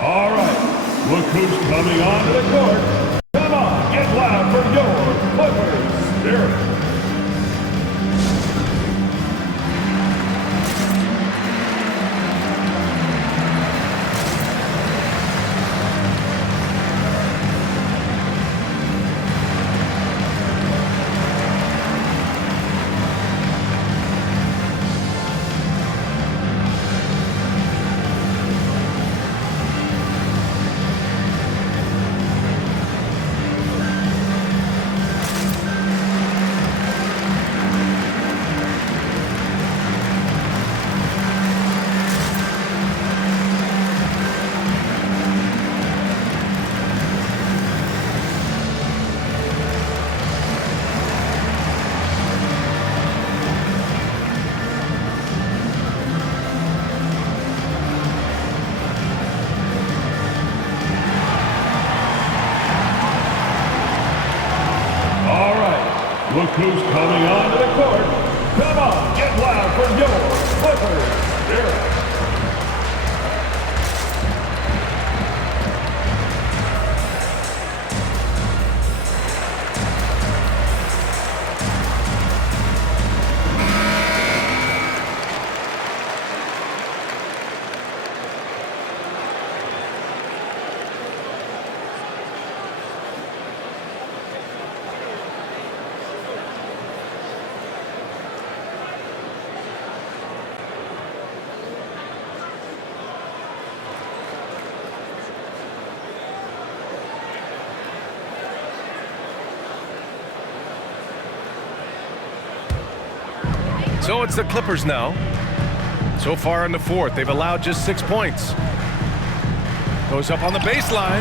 All right. Look who's coming onto the court. Come on, get loud for your Clippers Spirit. who's coming onto the court. Come on, get loud for your Clippers. Derek. So it's the Clippers now. So far in the fourth, they've allowed just 6 points. Goes up on the baseline.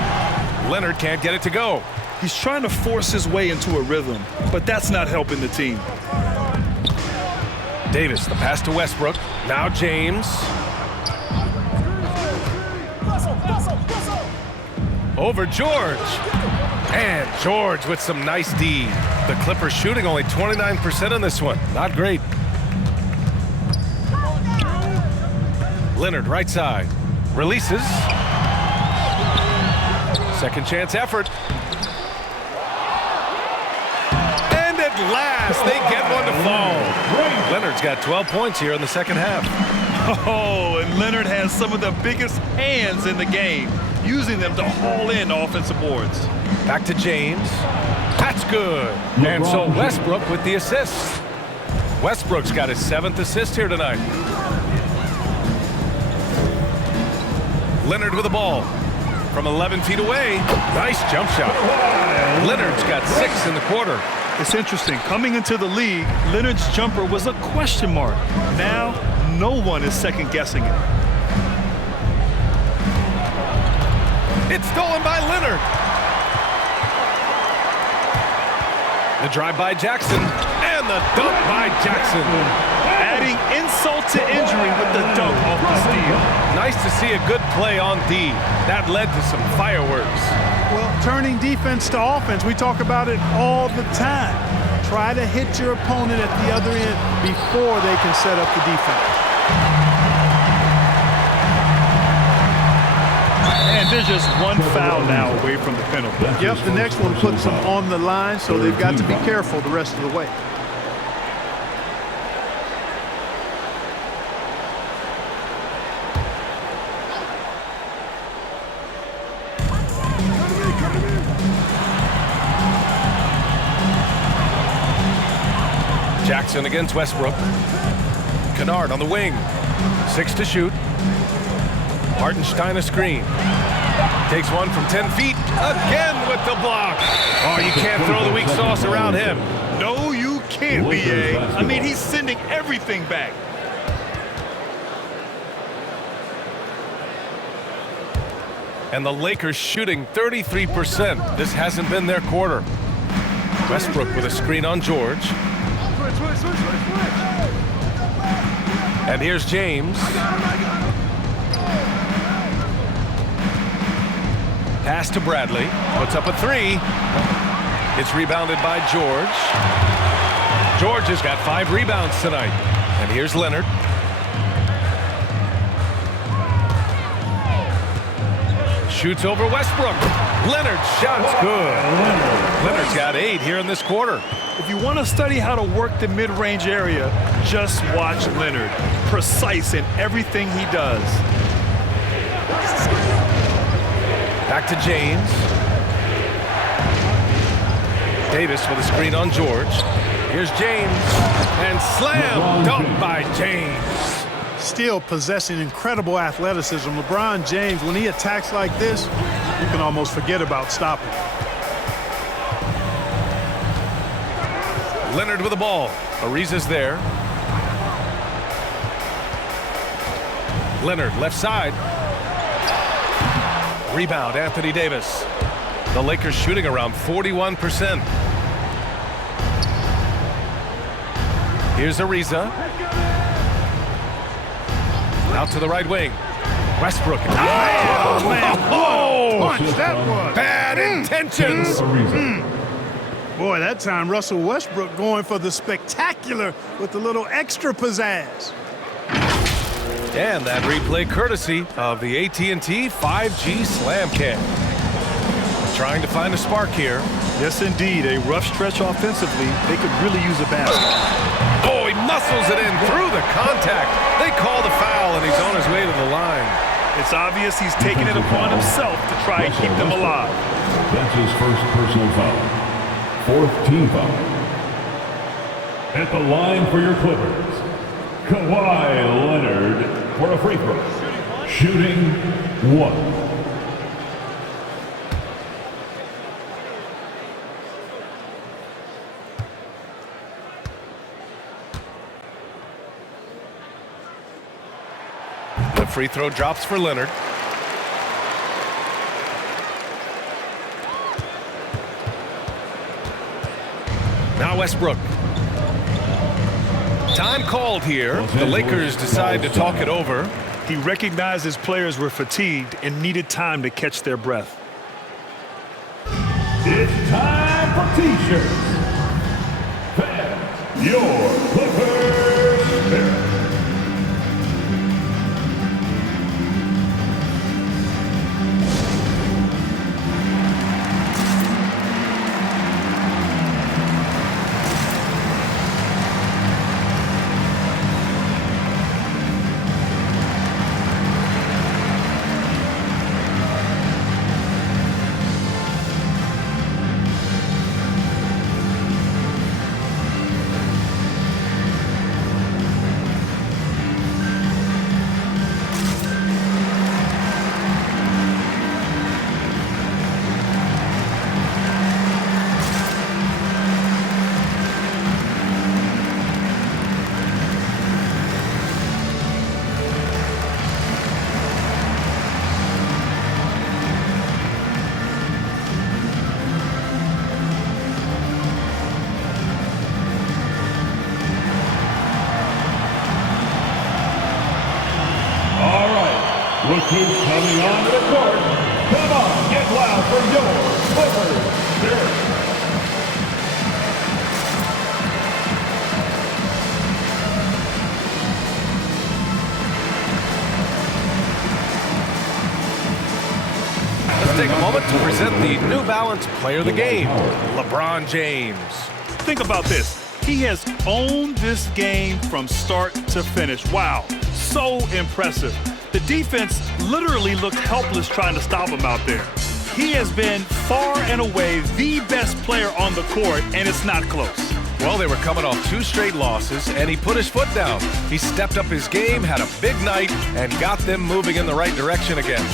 Leonard can't get it to go. He's trying to force his way into a rhythm, but that's not helping the team. Davis, the pass to Westbrook. Now James. Over George. And George with some nice D. The Clippers shooting only 29% on this one. Not great. Leonard, right side. Releases. Second chance effort. And at last, they get one to fall. Leonard's got 12 points here in the second half. Oh, and Leonard has some of the biggest hands in the game, using them to haul in offensive boards. Back to James. That's good. And so Westbrook with the assist. Westbrook's got his 7th assist here tonight. Leonard with the ball from 11 feet away. Nice jump shot. Leonard's got 6 in the quarter. It's interesting. Coming into the league, Leonard's jumper was a question mark. Now, no one is second-guessing it. It's stolen by Leonard. The drive by Jackson and the dunk by Jackson. Adding insult to injury with the dunk off the steal. Nice to see a good play on D. That led to some fireworks. Well, turning defense to offense, we talk about it all the time. Try to hit your opponent at the other end before they can set up the defense. And there's just one foul now away from the penalty. Yep, the next one puts them on the line, so they've got to be careful the rest of the way. Jackson against Westbrook. Kennard on the wing. 6 to shoot. Hartenstein a screen. Takes one from 10 feet. Again with the block. Oh, you can't throw the weak sauce around him. No, you can't, B.A. I mean, he's sending everything back. And the Lakers shooting 33%. This hasn't been their quarter. Westbrook with a screen on George. And here's James. Pass to Bradley. Puts up a 3. It's rebounded by George. George has got 5 rebounds tonight. And here's Leonard. Shoots over Westbrook. Leonard's shot's good. Leonard's got 8 here in this quarter. If you want to study how to work the mid-range area, just watch Leonard. Precise in everything he does. Back to James. Davis with a screen on George. Here's James. And slam dunk by James. Still possessing incredible athleticism. LeBron James, when he attacks like this, you can almost forget about stopping. Leonard with the ball. Ariza's there. Leonard left side. Rebound, Anthony Davis. The Lakers shooting around 41%. Here's Ariza. Out to the right wing. Westbrook. Oh, man. Oh, punch that was. Bad intentions. Boy, that time Russell Westbrook going for the spectacular with a little extra pizzazz. And that replay courtesy of the AT&T 5G Slam Cam. Trying to find a spark here. Yes, indeed. A rough stretch offensively. They could really use a basket. Oh, he muscles it in through the contact. They call the foul, and he's on his way to the line. It's obvious he's taking it upon himself to try and keep them alive. That's his first personal foul. 4th team foul. At the line for your Clippers, Kawhi Leonard for a free throw. Shooting 1. The free throw drops for Leonard. Now Westbrook. Time called here. The Lakers decide to talk it over. He recognized his players were fatigued and needed time to catch their breath. It's time for T-shirts. Fans, your Clippers spirit. Look who's coming onto the court. Come on, get loud for your Clippers spirit. Let's take a moment to present the New Balance Player of the Game, LeBron James. Think about this. He has owned this game from start to finish. Wow, so impressive. The defense literally looked helpless trying to stop him out there. He has been far and away the best player on the court, and it's not close. Well, they were coming off 2 straight losses, and he put his foot down. He stepped up his game, had a big night, and got them moving in the right direction again.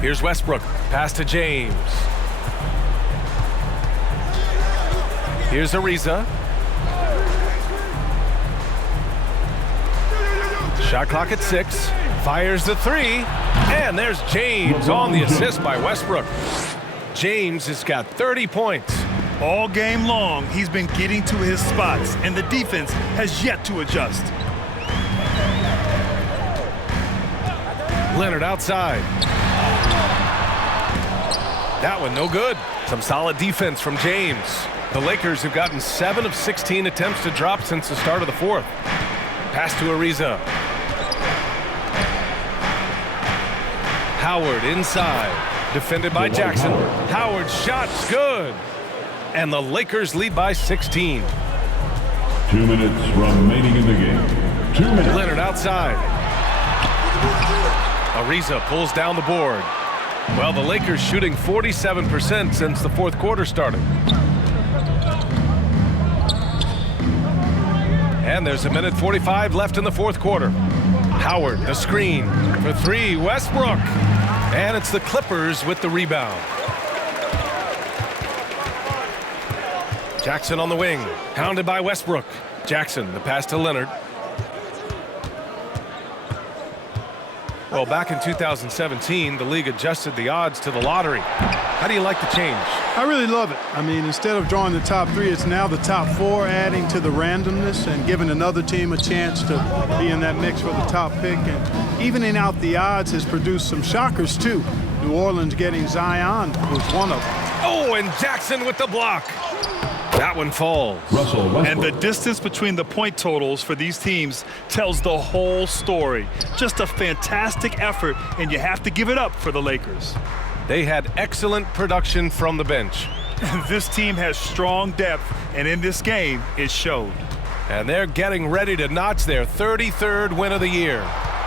Here's Westbrook, pass to James. Here's Ariza. Shot clock at 6, fires the 3, and there's James on the assist by Westbrook. James has got 30 points. All game long, he's been getting to his spots, and the defense has yet to adjust. Leonard outside. That one no good. Some solid defense from James. The Lakers have gotten 7 of 16 attempts to drop since the start of the 4th. Pass to Ariza. Howard inside. Defended by Jackson. Howard's shot's good. And the Lakers lead by 16. 2 minutes remaining in the game. 2 minutes. Leonard outside. Ariza pulls down the board. Well, the Lakers shooting 47% since the fourth quarter started. And there's 1:45 left in the fourth quarter. Howard, the screen for three. Westbrook. And it's the Clippers with the rebound. Jackson on the wing, hounded by Westbrook. Jackson, the pass to Leonard. Well, back in 2017, the league adjusted the odds to the lottery. How do you like the change? I really love it. I mean, instead of drawing the top three, it's now the top four, adding to the randomness and giving another team a chance to be in that mix for the top pick. And evening out the odds has produced some shockers, too. New Orleans getting Zion was one of them. Oh, and Jackson with the block. That one falls. And the distance between the point totals for these teams tells the whole story. Just a fantastic effort, and you have to give it up for the Lakers. They had excellent production from the bench. This team has strong depth, and in this game, it showed. And they're getting ready to notch their 33rd win of the year.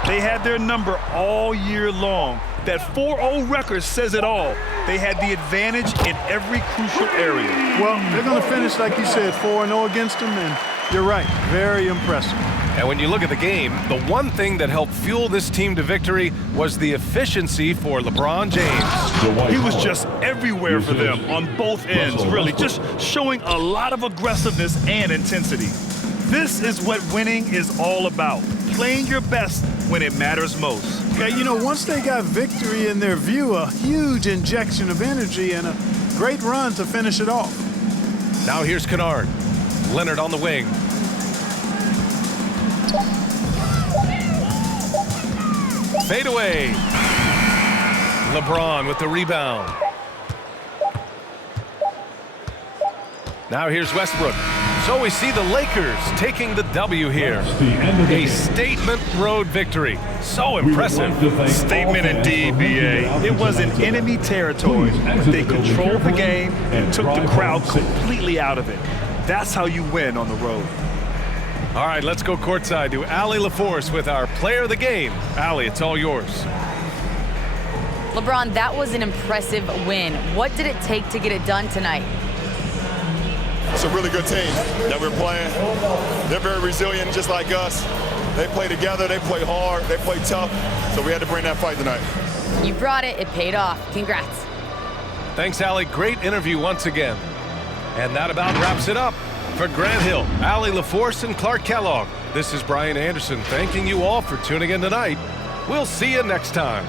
They had their number all year long. That 4-0 record says it all. They had the advantage in every crucial area. Well, they're going to finish, like you said, 4-0 against them, and you're right, very impressive. And when you look at the game, the one thing that helped fuel this team to victory was the efficiency for LeBron James. He was just everywhere for them on both ends, really, just showing a lot of aggressiveness and intensity. This is what winning is all about, playing your best when it matters most. Okay, you know, once they got victory in their view, a huge injection of energy and a great run to finish it off. Now here's Kennard. Leonard on the wing. Fade away. LeBron with the rebound. Now here's Westbrook. So we see the Lakers taking the W here. A statement road victory. So impressive. Statement indeed, B.A. It was in enemy territory, but they controlled the game and took the crowd completely out of it. That's how you win on the road. All right, let's go courtside to Allie LaForce with our player of the game. Allie, it's all yours. LeBron, that was an impressive win. What did it take to get it done tonight? It's a really good team that we're playing. They're very resilient, just like us. They play together, they play hard, they play tough, so we had to bring that fight tonight. You brought it. It paid off. Congrats. Thanks, Allie. Great interview once again. And that about wraps it up. For Grant Hill, Allie LaForce, and Clark Kellogg, this is Brian Anderson thanking you all for tuning in tonight. We'll see you next time.